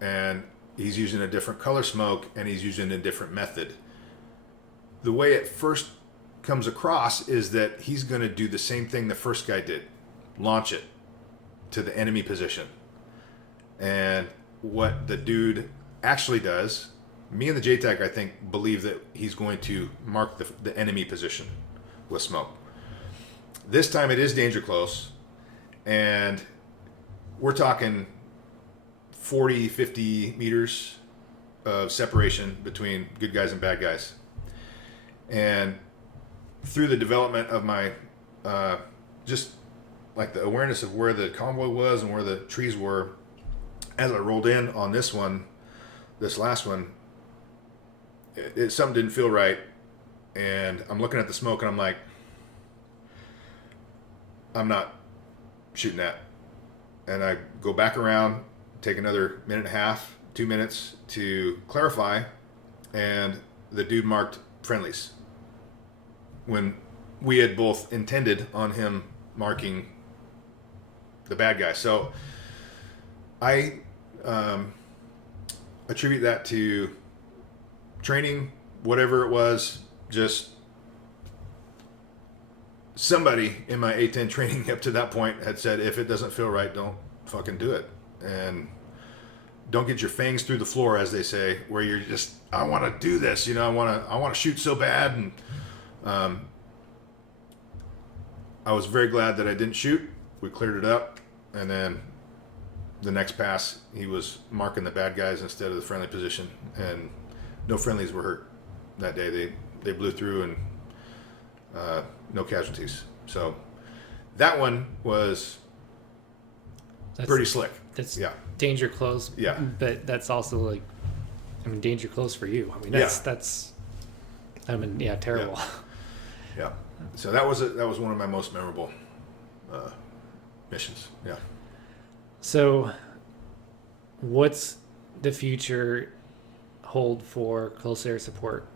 And he's using a different color smoke, and he's using a different method. The way it first comes across is that he's going to do the same thing the first guy did, launch it to the enemy position. And what the dude actually does, me and the JTAC, I think, believe that he's going to mark the enemy position with smoke. This time it is danger close, and we're talking 40, 50 meters of separation between good guys and bad guys. And through the development of my, just like the awareness of where the convoy was and where the trees were, as I rolled in on this last one, something didn't feel right. And I'm looking at the smoke and I'm like, I'm not shooting that. And I go back around, take another minute and a half, 2 minutes to clarify, and the dude marked friendlies when we had both intended on him marking the bad guy. So I attribute that to training, whatever it was. Just somebody in my A10 training up to that point had said, if it doesn't feel right, don't fucking do it. And don't get your fangs through the floor, as they say, where you're just, I want to do this, you know, I want to shoot so bad. And I was very glad that I didn't shoot. We cleared it up, and then the next pass, he was marking the bad guys instead of the friendly position, and no friendlies were hurt that day. They blew through, and no casualties. So that one was pretty slick. That's yeah. Danger close. Yeah. But that's also like, I mean, danger close for you. I mean, that's I mean, yeah, terrible. Yeah. So that was one of my most memorable missions. Yeah. So what's the future hold for close air support?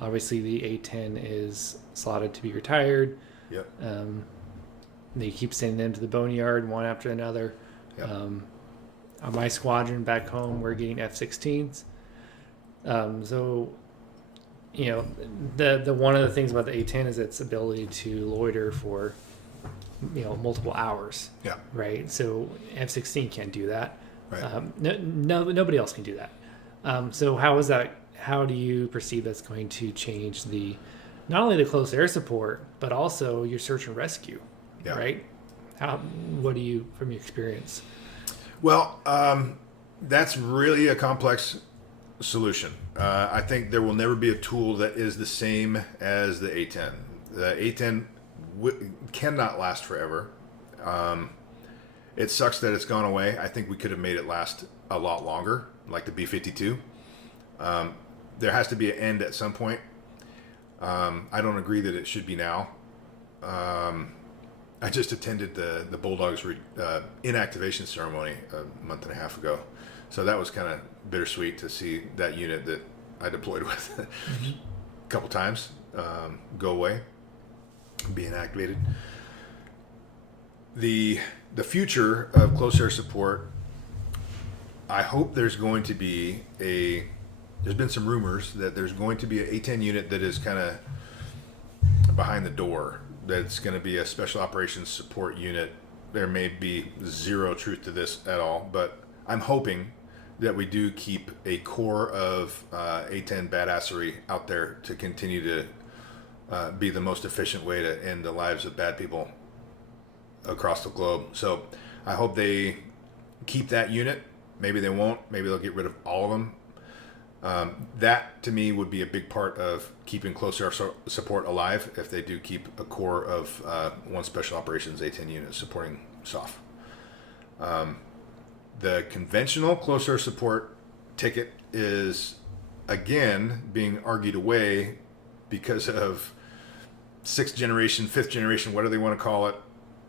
Obviously the A10 is slotted to be retired. Yep. They keep sending them to the boneyard one after another. Yep. On my squadron back home, we're getting F-16s. So, you know, the one of the things about the A10 is its ability to loiter for, you know, multiple hours. Yeah. Right. So F-16 can't do that. Right. Nobody else can do that. So how do you perceive that's going to change not only the close air support, but also your search and rescue? Yeah. Right. What do you, from your experience? Well, that's really a complex solution. I think there will never be a tool that is the same as the A10. The A10 cannot last forever. It sucks that it's gone away. I think we could have made it last a lot longer, like the B-52. There has to be an end at some point. I don't agree that it should be now. I just attended the Bulldogs inactivation ceremony a month and a half ago. So that was kind of bittersweet to see that unit that I deployed with a couple times go away, be inactivated. The future of close air support, I hope there's going to be there's been some rumors that there's going to be an A10 unit that is kind of behind the door. That's going to be a special operations support unit. There may be zero truth to this at all, but I'm hoping that we do keep a core of A10 badassery out there to continue to be the most efficient way to end the lives of bad people across the globe. So I hope they keep that unit. Maybe they won't. Maybe they'll get rid of all of them. That to me would be a big part of keeping close air support alive if they do keep a core of one special operations A10 unit supporting SOF. The conventional close air support ticket is again being argued away because of 6th generation, 5th generation, whatever they want to call it.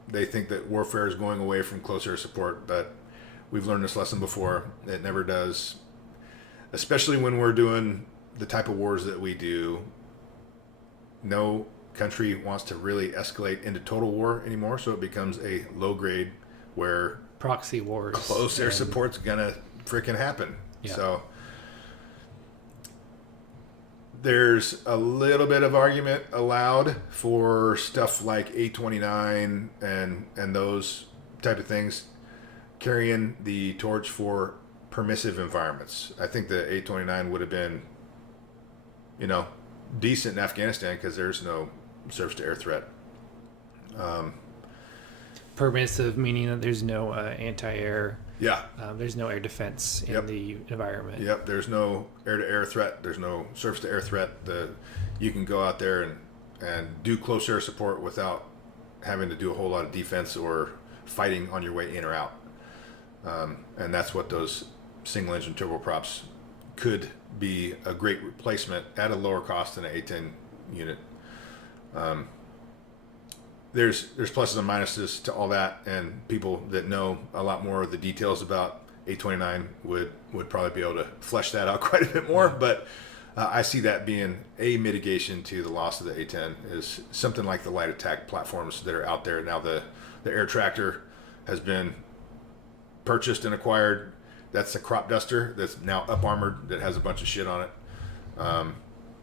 They think that warfare is going away from close air support, but we've learned this lesson before. It never does. Especially when we're doing the type of wars that we do, no country wants to really escalate into total war anymore, so it becomes a low grade where proxy wars, close air support's gonna freaking happen. Yeah. So there's a little bit of argument allowed for stuff like A-29 and those type of things carrying the torch for permissive environments. I think the A-29 would have been, decent in Afghanistan because there's no surface-to-air threat. Permissive meaning that there's no anti-air. Yeah. There's no air defense in the environment. Yep. There's no air-to-air threat. There's no surface-to-air threat. You can go out there and do close air support without having to do a whole lot of defense or fighting on your way in or out. And that's what those single-engine turboprops could be a great replacement at a lower cost than an A-10 unit. There's pluses and minuses to all that, and people that know a lot more of the details about A-29 would probably be able to flesh that out quite a bit more. But I see that being a mitigation to the loss of the A-10 is something like the light attack platforms that are out there now. The Air Tractor has been purchased and acquired. That's a crop duster that's now up armored that has a bunch of shit on it.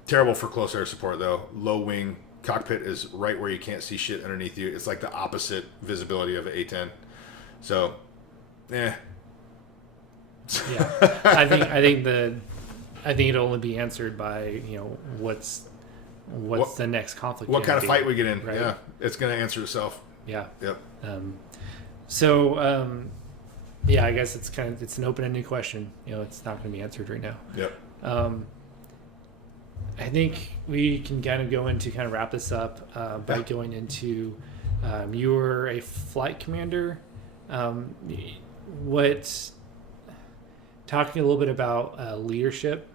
Terrible for close air support though. Low wing. Cockpit is right where you can't see shit underneath you. It's like the opposite visibility of an A-10. So, Yeah, I think it'll only be answered by what's the next conflict. What kind of fight we get in? Right? Yeah, it's going to answer itself. Yeah. Yep. I guess it's an open-ended question. It's not going to be answered right now. Yep. I think we can kind of go into wrap this up by going into you were a flight commander. Talking a little bit about leadership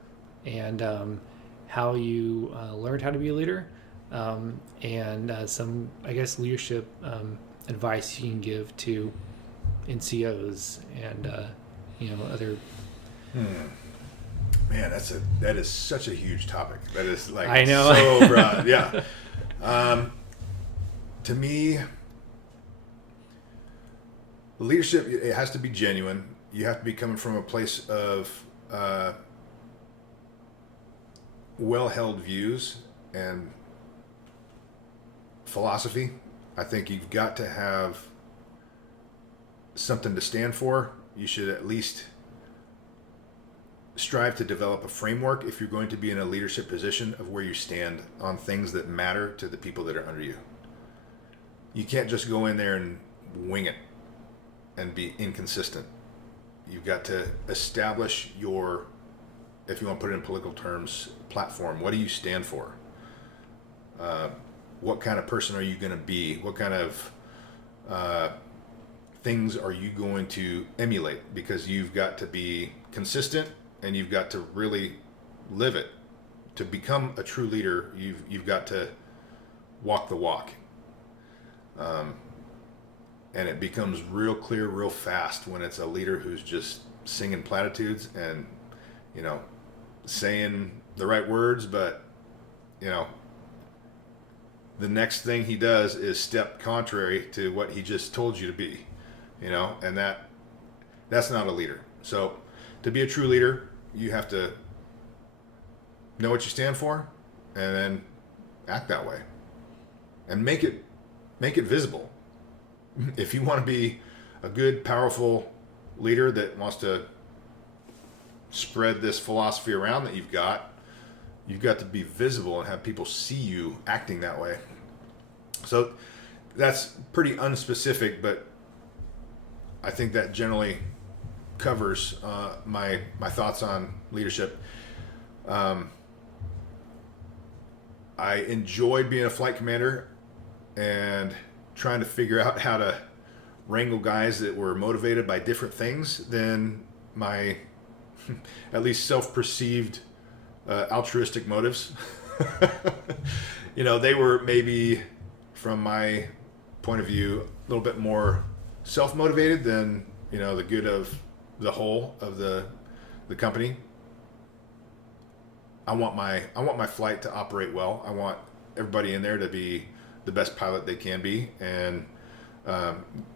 and how you learned how to be a leader, and some leadership advice you can give to NCOs and other. Man, that is such a huge topic. That is I know. So broad. Yeah. To me, leadership, it has to be genuine. You have to be coming from a place of well-held views and philosophy. I think you've got to have something to stand for. You should at least strive to develop a framework if you're going to be in a leadership position of where you stand on things that matter to the people that are under you. You can't just go in there and wing it and be inconsistent. You've got to establish your, if you want to put it in political terms, platform. What do you stand for? What kind of person are you going to be? What kind of things are you going to emulate? Because you've got to be consistent and you've got to really live it. To become a true leader, you've got to walk the walk. And it becomes real clear real fast when it's a leader who's just singing platitudes and, saying the right words, but, the next thing he does is step contrary to what he just told you to be, and that's not a leader. So to be a true leader, you have to know what you stand for and then act that way and make it visible. If you want to be a good, powerful leader that wants to spread this philosophy around that you've got to be visible and have people see you acting that way. So that's pretty unspecific, but I think that generally covers my thoughts on leadership. I enjoyed being a flight commander and trying to figure out how to wrangle guys that were motivated by different things than my at least self-perceived altruistic motives. They were maybe, from my point of view, a little bit more self-motivated than, the good of the whole of the company. I want my flight to operate well. I want everybody in there to be the best pilot they can be, and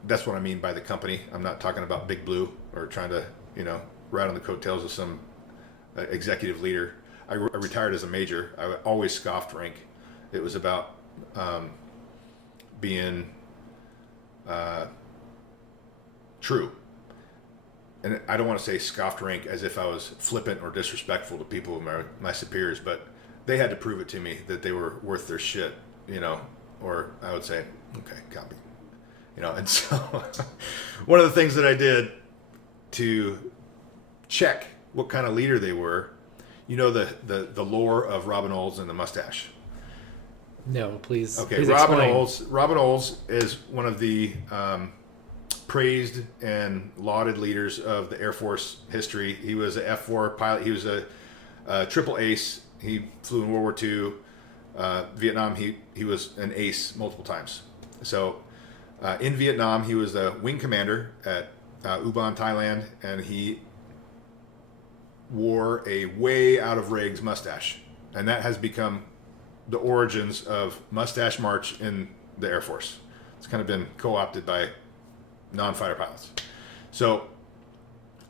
that's what I mean by the company. I'm not talking about Big Blue or trying to, ride on the coattails of some executive leader. I retired as a major. I always scoffed rank. It was about being true. And I don't want to say scoffed rank as if I was flippant or disrespectful to people, my superiors, but they had to prove it to me that they were worth their shit, or I would say, okay, copy. And so one of the things that I did to check what kind of leader they were, the lore of Robin Olds and the mustache. No, please. Okay, please Robin explain. Olds is one of the praised and lauded leaders of the Air Force history. He was a F-4 pilot. He was a triple ace. He flew in World War II. Vietnam, he was an ace multiple times. So in Vietnam, he was the wing commander at Ubon, Thailand, and he wore a way out of rigs mustache. And that has become the origins of Mustache March in the Air Force. It's kind of been co-opted by non-fighter pilots. So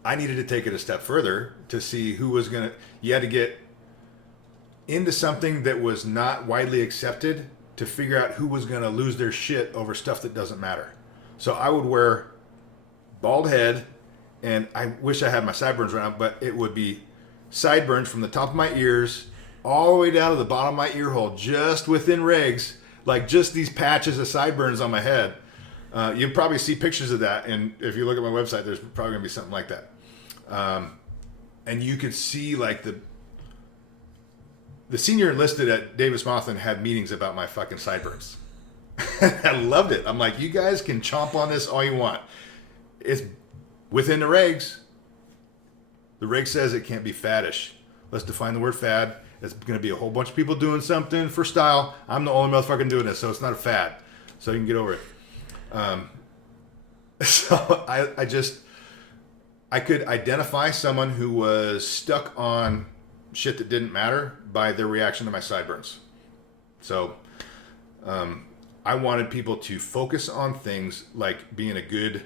I needed to take it a step further to see who was going to... You had to get into something that was not widely accepted to figure out who was going to lose their shit over stuff that doesn't matter. So I would wear bald head, and I wish I had my sideburns right now, but it would be sideburns from the top of my ears all the way down to the bottom of my ear hole, just within regs, like just these patches of sideburns on my head. You'll probably see pictures of that, and if you look at my website, there's probably going to be something like that. And you could see like the senior enlisted at Davis Monthan had meetings about my fucking sideburns. I loved it. I'm like, you guys can chomp on this all you want. It's within the regs. The reg says it can't be faddish. Let's define the word fad. It's going to be a whole bunch of people doing something for style. I'm the only motherfucker doing this, so it's not a fad. So you can get over it. So I could identify someone who was stuck on shit that didn't matter by their reaction to my sideburns. So I wanted people to focus on things like being a good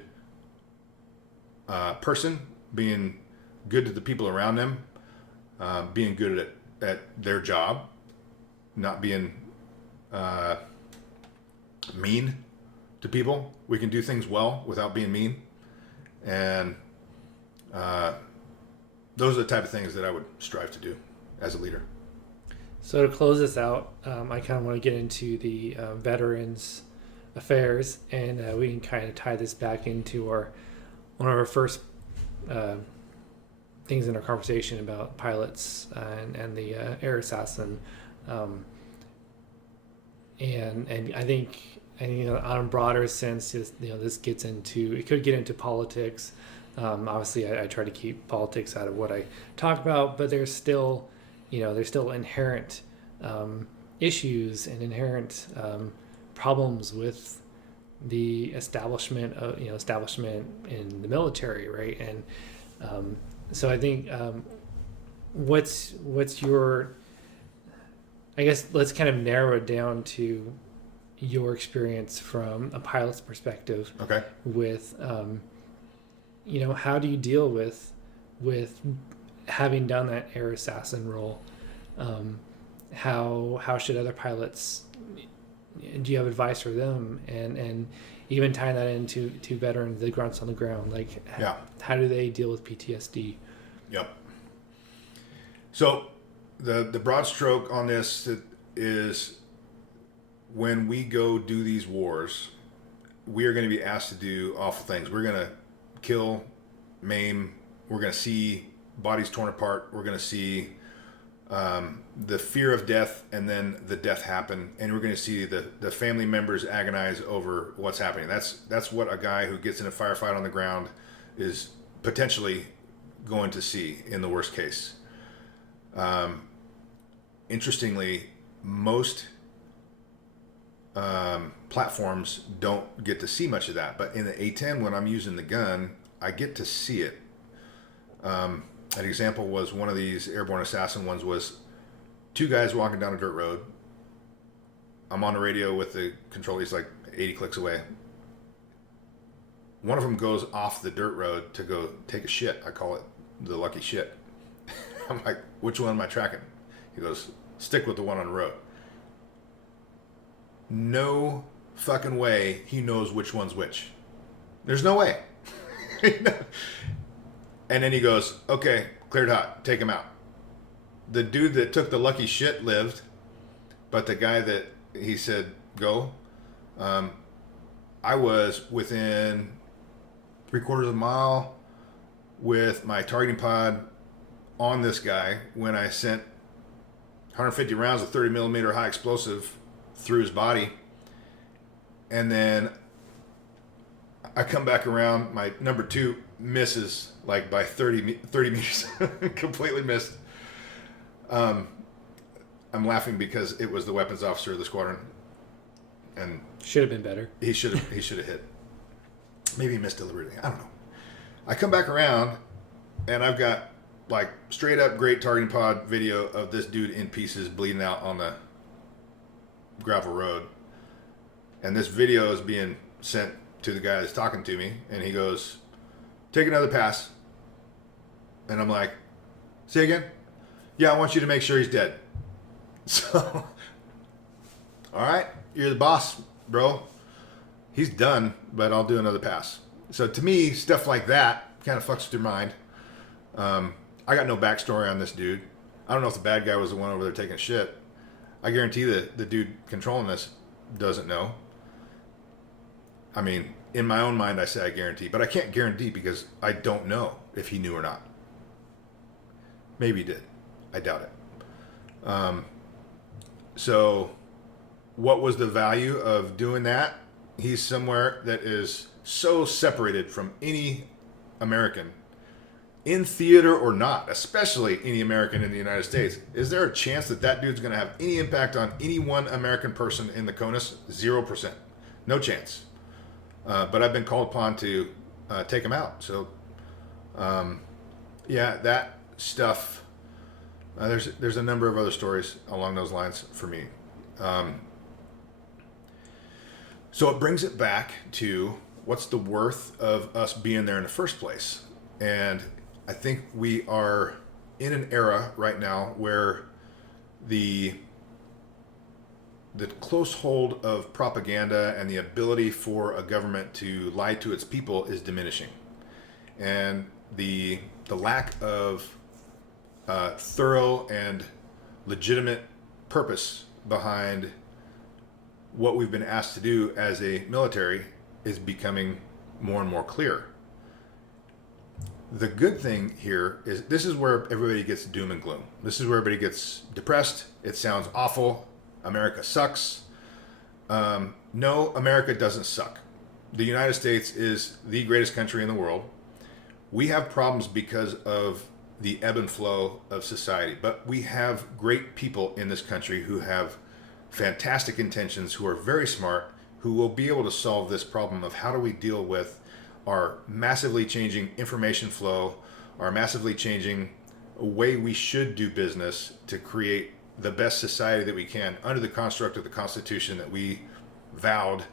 person, being good to the people around them, being good at their job, not being mean to people. We can do things well without being mean. And those are the type of things that I would strive to do as a leader. So to close this out, I kind of want to get into the veterans affairs, and we can kind of tie this back into one of our first things in our conversation about pilots and the air assassin, and I think on a broader sense, this gets into, it could get into politics. Obviously, I try to keep politics out of what I talk about, but there's still inherent issues and inherent problems with the establishment in the military, right? And so I think what's your, I guess let's kind of narrow it down to your experience from a pilot's perspective. Okay. With how do you deal with having done that air assassin role? How should other pilots, do you have advice for them, and even tying that into veterans, the grunts on the ground, like how do they deal with PTSD? Yep. So the broad stroke on this is, when we go do these wars, we are going to be asked to do awful things. We're going to kill, maim, we're going to see bodies torn apart, we're going to see the fear of death, and then the death happen, and we're going to see the family members agonize over what's happening. That's what a guy who gets in a firefight on the ground is potentially going to see in the worst case. Interestingly, most platforms don't get to see much of that, but in the A-10, when I'm using the gun, I get to see it. An example was one of these airborne assassin ones was two guys walking down a dirt road. I'm on the radio with the controller. He's like 80 clicks away. One of them goes off the dirt road to go take a shit. I call it the lucky shit. I'm like, which one am I tracking? He goes, stick with the one on the road. No fucking way he knows which one's which. There's no way. And then he goes, okay, cleared hot, take him out. The dude that took the lucky shit lived, but the guy that he said go, I was within 3/4 of a mile with my targeting pod on this guy when I sent 150 rounds of 30 millimeter high explosive through his body. And then I come back around, my number 2 misses like by 30 meters, completely missed. I'm laughing because it was the weapons officer of the squadron, and should have been better. He should have hit. Maybe he missed deliberately. I don't know. I come back around, and I've got like straight up great targeting pod video of this dude in pieces, bleeding out on the gravel road, and this video is being sent to the guy that's talking to me, and he goes, take another pass. And I'm like, say again? Yeah, I want you to make sure he's dead. So, all right, you're the boss, bro. He's done, but I'll do another pass. So to me, stuff like that kind of fucks with your mind. I got no backstory on this dude. I don't know if the bad guy was the one over there taking shit. I guarantee that the dude controlling this doesn't know. I mean, in my own mind, I say I guarantee, but I can't guarantee because I don't know if he knew or not. Maybe he did. I doubt it. So what was the value of doing that? He's somewhere that is so separated from any American, in theater or not, especially any American in the United States. Is there a chance that that dude's going to have any impact on any one American person in the CONUS? 0%. No chance. But I've been called upon to take him out. So, yeah, that stuff. There's a number of other stories along those lines for me. So it brings it back to what's the worth of us being there in the first place. And I think we are in an era right now where the close hold of propaganda and the ability for a government to lie to its people is diminishing. And the lack of thorough and legitimate purpose behind what we've been asked to do as a military is becoming more and more clear. The good thing here is this is where everybody gets doom and gloom. This is where everybody gets depressed. It sounds awful. America sucks. No, America doesn't suck. The United States is the greatest country in the world. We have problems because of the ebb and flow of society, but we have great people in this country who have fantastic intentions, who are very smart, who will be able to solve this problem of how do we deal with our massively changing information flow, our massively changing way we should do business to create the best society that we can under the construct of the Constitution that we vowed,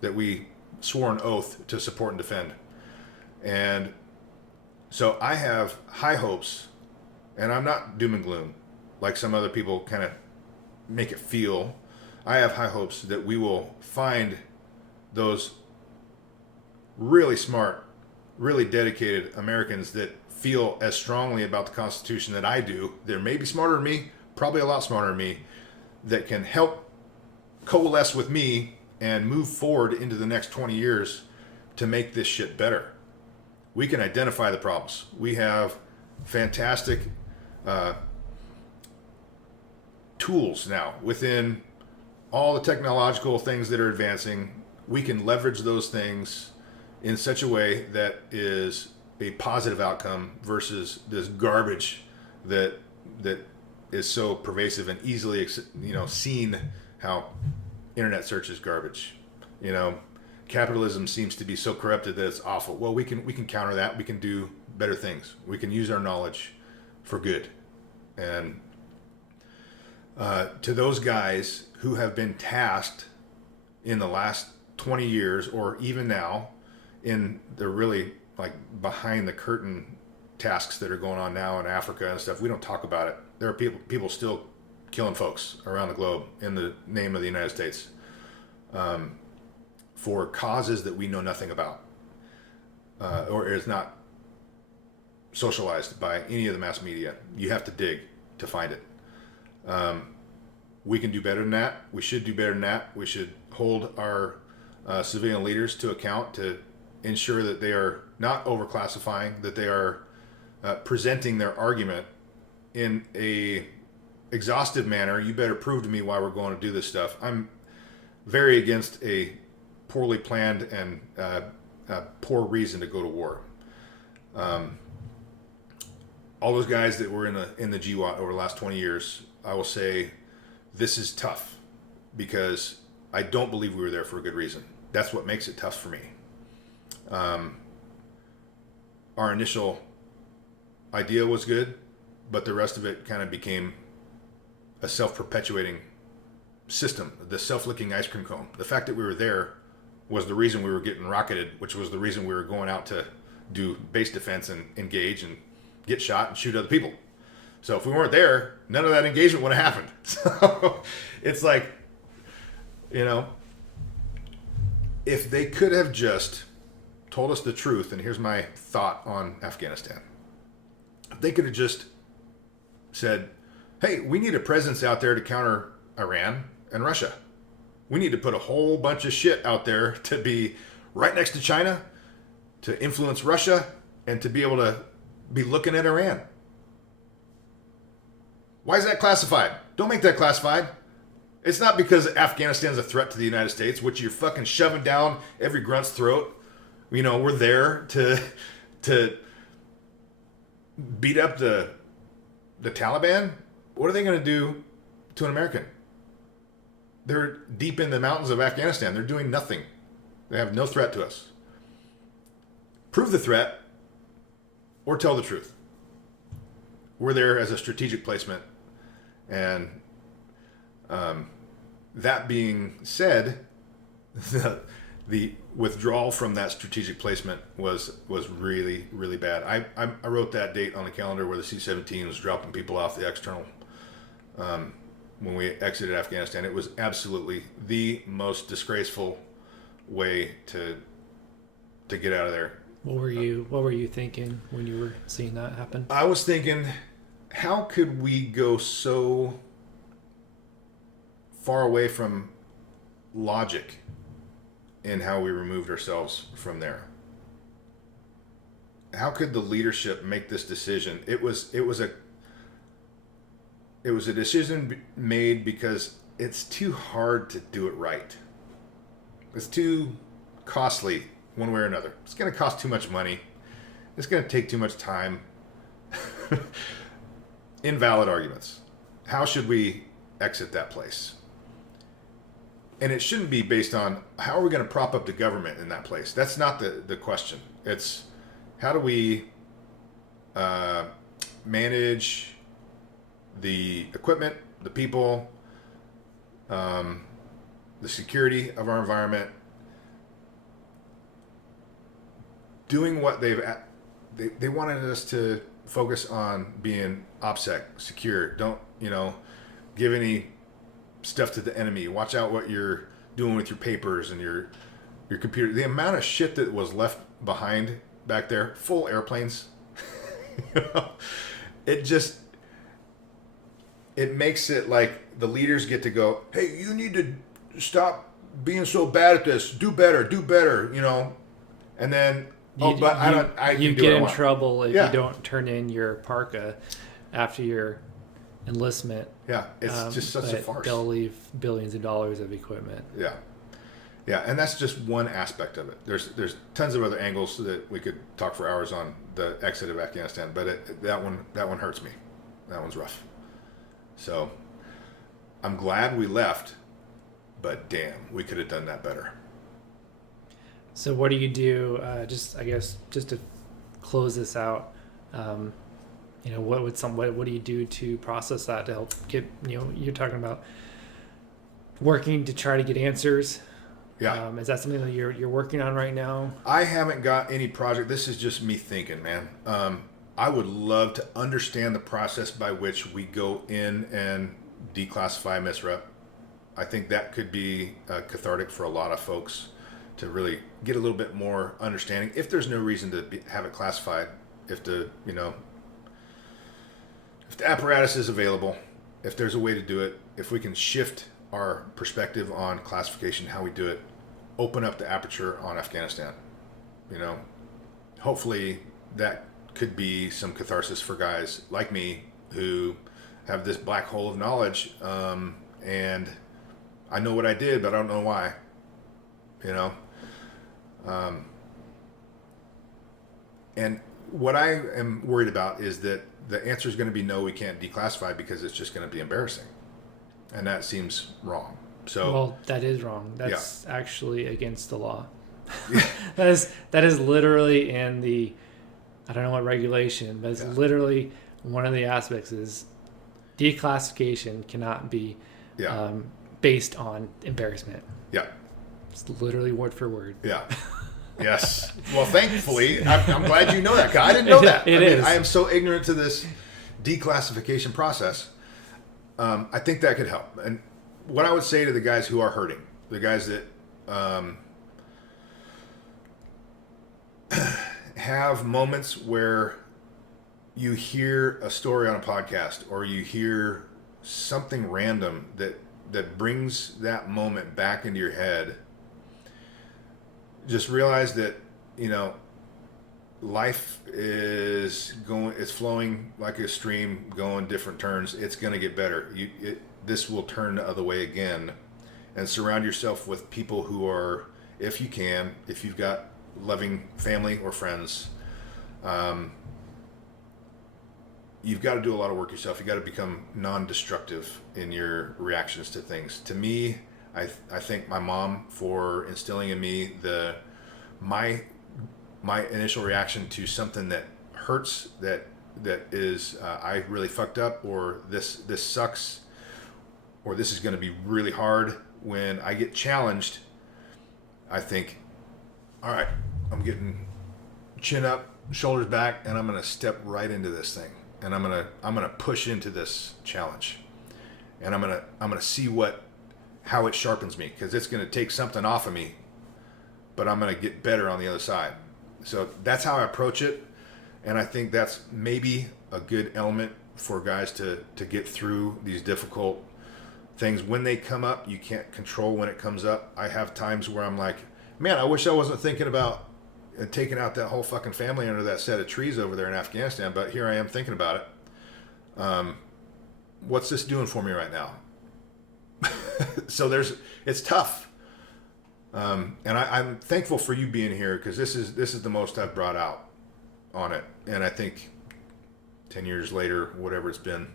that we swore an oath to support and defend. And so I have high hopes, and I'm not doom and gloom like some other people kind of make it feel. I have high hopes that we will find those really smart, really dedicated Americans that feel as strongly about the Constitution that I do. They may be smarter than me, probably a lot smarter than me, that can help coalesce with me and move forward into the next 20 years to make this shit better. We can identify the problems. We have fantastic tools now within all the technological things that are advancing. We can leverage those things in such a way that is a positive outcome versus this garbage that is so pervasive and easily seen. How internet search is garbage. Capitalism seems to be so corrupted that it's awful. Well, we can counter that. We can do better things. We can use our knowledge for good. And To those guys who have been tasked in the last 20 years or even now in the really like behind the curtain tasks that are going on now in Africa and stuff, we don't talk about it. There are people still killing folks around the globe in the name of the United States, for causes that we know nothing about, or is not socialized by any of the mass media. You have to dig to find it. We can do better than that. We should do better than that. We should hold our civilian leaders to account to ensure that they are not overclassifying, that they are presenting their argument in a exhaustive manner. You better prove to me why we're going to do this stuff. I'm very against a poorly planned and poor reason to go to war. All those guys that were in the GWAT over the last 20 years, I will say this is tough because I don't believe we were there for a good reason. That's what makes it tough for me. Our initial idea was good, but the rest of it kind of became a self-perpetuating system, the self-licking ice cream cone. The fact that we were there was the reason we were getting rocketed, which was the reason we were going out to do base defense and engage and get shot and shoot other people. So if we weren't there, none of that engagement would have happened. So it's like, if they could have just told us the truth, and here's my thought on Afghanistan. If they could have just said, hey, we need a presence out there to counter Iran and Russia. We need to put a whole bunch of shit out there to be right next to China, to influence Russia, and to be able to be looking at Iran. Why is that classified? Don't make that classified. It's not because Afghanistan's a threat to the United States, which you're fucking shoving down every grunt's throat. We're there to beat up the Taliban. What are they going to do to an American? They're deep in the mountains of Afghanistan. They're doing nothing. They have no threat to us. Prove the threat or tell the truth. We're there as a strategic placement. And that being said, the withdrawal from that strategic placement was really, really bad. I wrote that date on the calendar where the C-17 was dropping people off the external when we exited Afghanistan. It was absolutely the most disgraceful way to get out of there. What were you thinking when you were seeing that happen? I was thinking, how could we go so far away from logic in how we removed ourselves from there? How could the leadership make this decision? It was a decision made because it's too hard to do it right. It's too costly one way or another. It's going to cost too much money. It's going to take too much time. Invalid arguments. How should we exit that place? And it shouldn't be based on how are we going to prop up the government in that place. That's not the question. It's how do we manage the equipment, the people, the security of our environment, doing what they wanted us to focus on being OPSEC, secure. Don't, give any stuff to the enemy. Watch out what you're doing with your papers and your computer. The amount of shit that was left behind back there, full airplanes. It makes it like the leaders get to go, hey, you need to stop being so bad at this. Do better, and then you get in trouble if you don't turn in your parka after your enlistment. Yeah, it's just such a farce. They'll leave billions of dollars of equipment. Yeah, and that's just one aspect of it. There's tons of other angles that we could talk for hours on the exit of Afghanistan, but that one hurts me. That one's rough. So I'm glad we left, but damn, we could have done that better. So what do you do? Just to close this out, what do you do to process that to help get, you're talking about working to try to get answers. Yeah. Is that something that you're working on right now? I haven't got any project. This is just me thinking, man. I would love to understand the process by which we go in and declassify misrep. I think that could be cathartic for a lot of folks to really get a little bit more understanding. If there's no reason to have it classified, if the apparatus is available, if there's a way to do it, if we can shift our perspective on classification, how we do it, open up the aperture on Afghanistan. Hopefully that could be some catharsis for guys like me who have this black hole of knowledge, and I know what I did, but I don't know why. And what I am worried about is that the answer is going to be no, we can't declassify because it's just going to be embarrassing, and that seems wrong. So, well, that is wrong. That's actually against the law. Yeah. that is literally in the, I don't know what regulation, but it's literally one of the aspects is declassification cannot be based on embarrassment. Yeah. It's literally word for word. Yeah. Yes. Well, thankfully, I'm glad you know that. 'Cause I didn't know that. I am so ignorant to this declassification process. I think that could help. And what I would say to the guys who are hurting, the guys that have moments where you hear a story on a podcast or you hear something random that brings that moment back into your head, just realize that life is flowing like a stream, going different turns. It's going to get better. This will turn the other way again, and surround yourself with people who are, if you've got loving family or friends, you've got to do a lot of work yourself. You got to become non-destructive in your reactions to things. To me, I thank my mom for instilling in me my initial reaction to something that hurts, that is I really fucked up, or this sucks, or this is going to be really hard. When I get challenged, I think, all right, I'm getting chin up, shoulders back, and I'm going to step right into this thing, and I'm going to push into this challenge, and I'm going to see how it sharpens me, because it's going to take something off of me, but I'm going to get better on the other side. So that's how I approach it, and I think that's maybe a good element for guys to get through these difficult things. When they come up, you can't control when it comes up. I have times where I'm like, man, I wish I wasn't thinking about taking out that whole fucking family under that set of trees over there in Afghanistan, but here I am thinking about it. What's this doing for me right now? So it's tough. And I'm thankful for you being here, because this is the most I've brought out on it. And I think 10 years later, whatever it's been,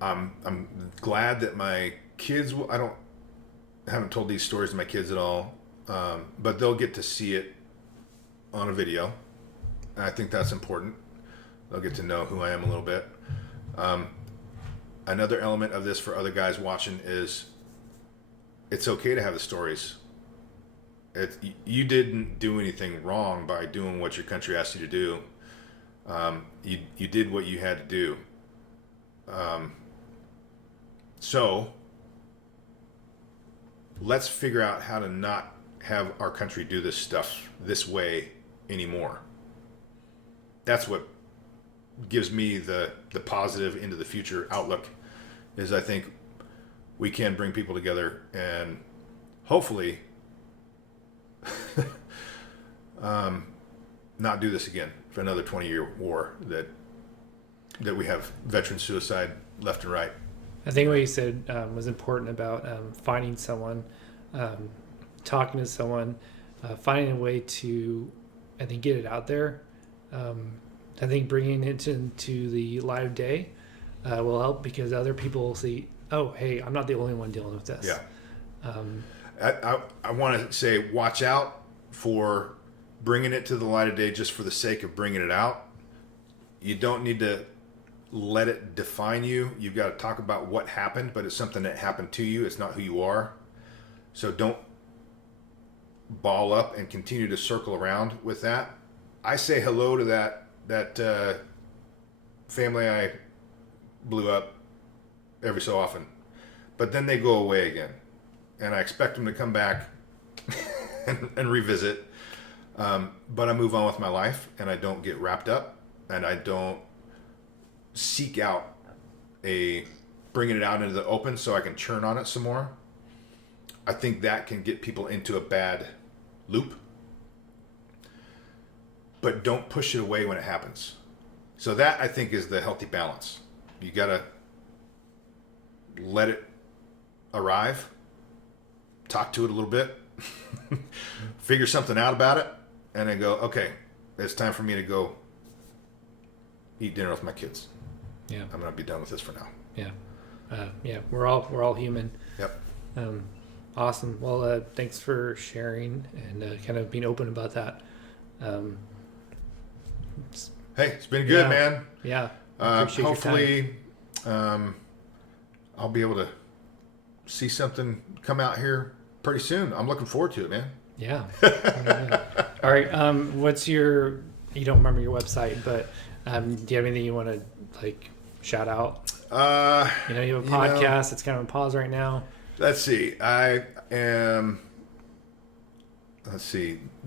I'm glad that my kids I haven't told these stories to my kids at all, but they'll get to see it on a video. And I think that's important. They'll get to know who I am a little bit. Another element of this for other guys watching is it's okay to have the stories. You didn't do anything wrong by doing what your country asked you to do. You did what you had to do. So let's figure out how to not have our country do this stuff this way anymore. That's what gives me the positive into the future outlook, is I think we can bring people together and hopefully not do this again for another 20-year war that we have veteran suicide left and right. I think what you said was important about finding someone, talking to someone, finding a way to, I think, get it out there. I think bringing it into the light of day will help, because other people will see, oh, hey, I'm not the only one dealing with this. Yeah. I want to say, watch out for bringing it to the light of day just for the sake of bringing it out. You don't need to let it define you. You've got to talk about what happened, but it's something that happened to you. It's not who you are. So don't ball up and continue to circle around with that. I say hello to that family I blew up every so often, but then they go away again, and I expect them to come back and revisit. But I move on with my life, and I don't get wrapped up, and I don't seek out bringing it out into the open so I can churn on it some more. I think that can get people into a bad loop, but don't push it away when it happens. So that, I think, is the healthy balance. You gotta let it arrive, talk to it a little bit, figure something out about it, and then go, okay, it's time for me to go eat dinner with my kids. Yeah. I'm gonna be done with this for now. Yeah. Yeah. We're all human. Yep. Awesome. Well, thanks for sharing and kind of being open about that. Hey, it's been good, man. Yeah. Appreciate Hopefully, I'll be able to see something come out here pretty soon. I'm looking forward to it, man. Yeah. All right. You don't remember your website, but do you have anything you want to shout out? You have a podcast. It's kind of a pause right now. Let's see. The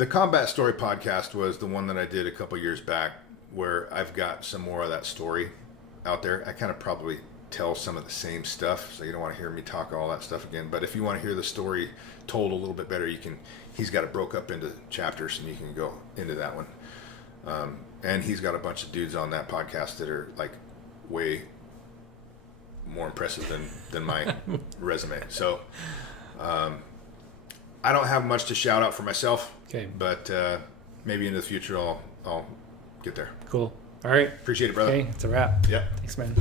Combat Story podcast was the one that I did a couple years back, where I've got some more of that story out there. I kind of probably tell some of the same stuff, so you don't want to hear me talk all that stuff again. But if you want to hear the story told a little bit better, he's got it broke up into chapters, and you can go into that one. And he's got a bunch of dudes on that podcast that are way more impressive than my resume. So I don't have much to shout out for myself. Okay. But maybe in the future I'll get there. Cool. All right. Appreciate it, brother. Okay, it's a wrap. Yep. Thanks, man.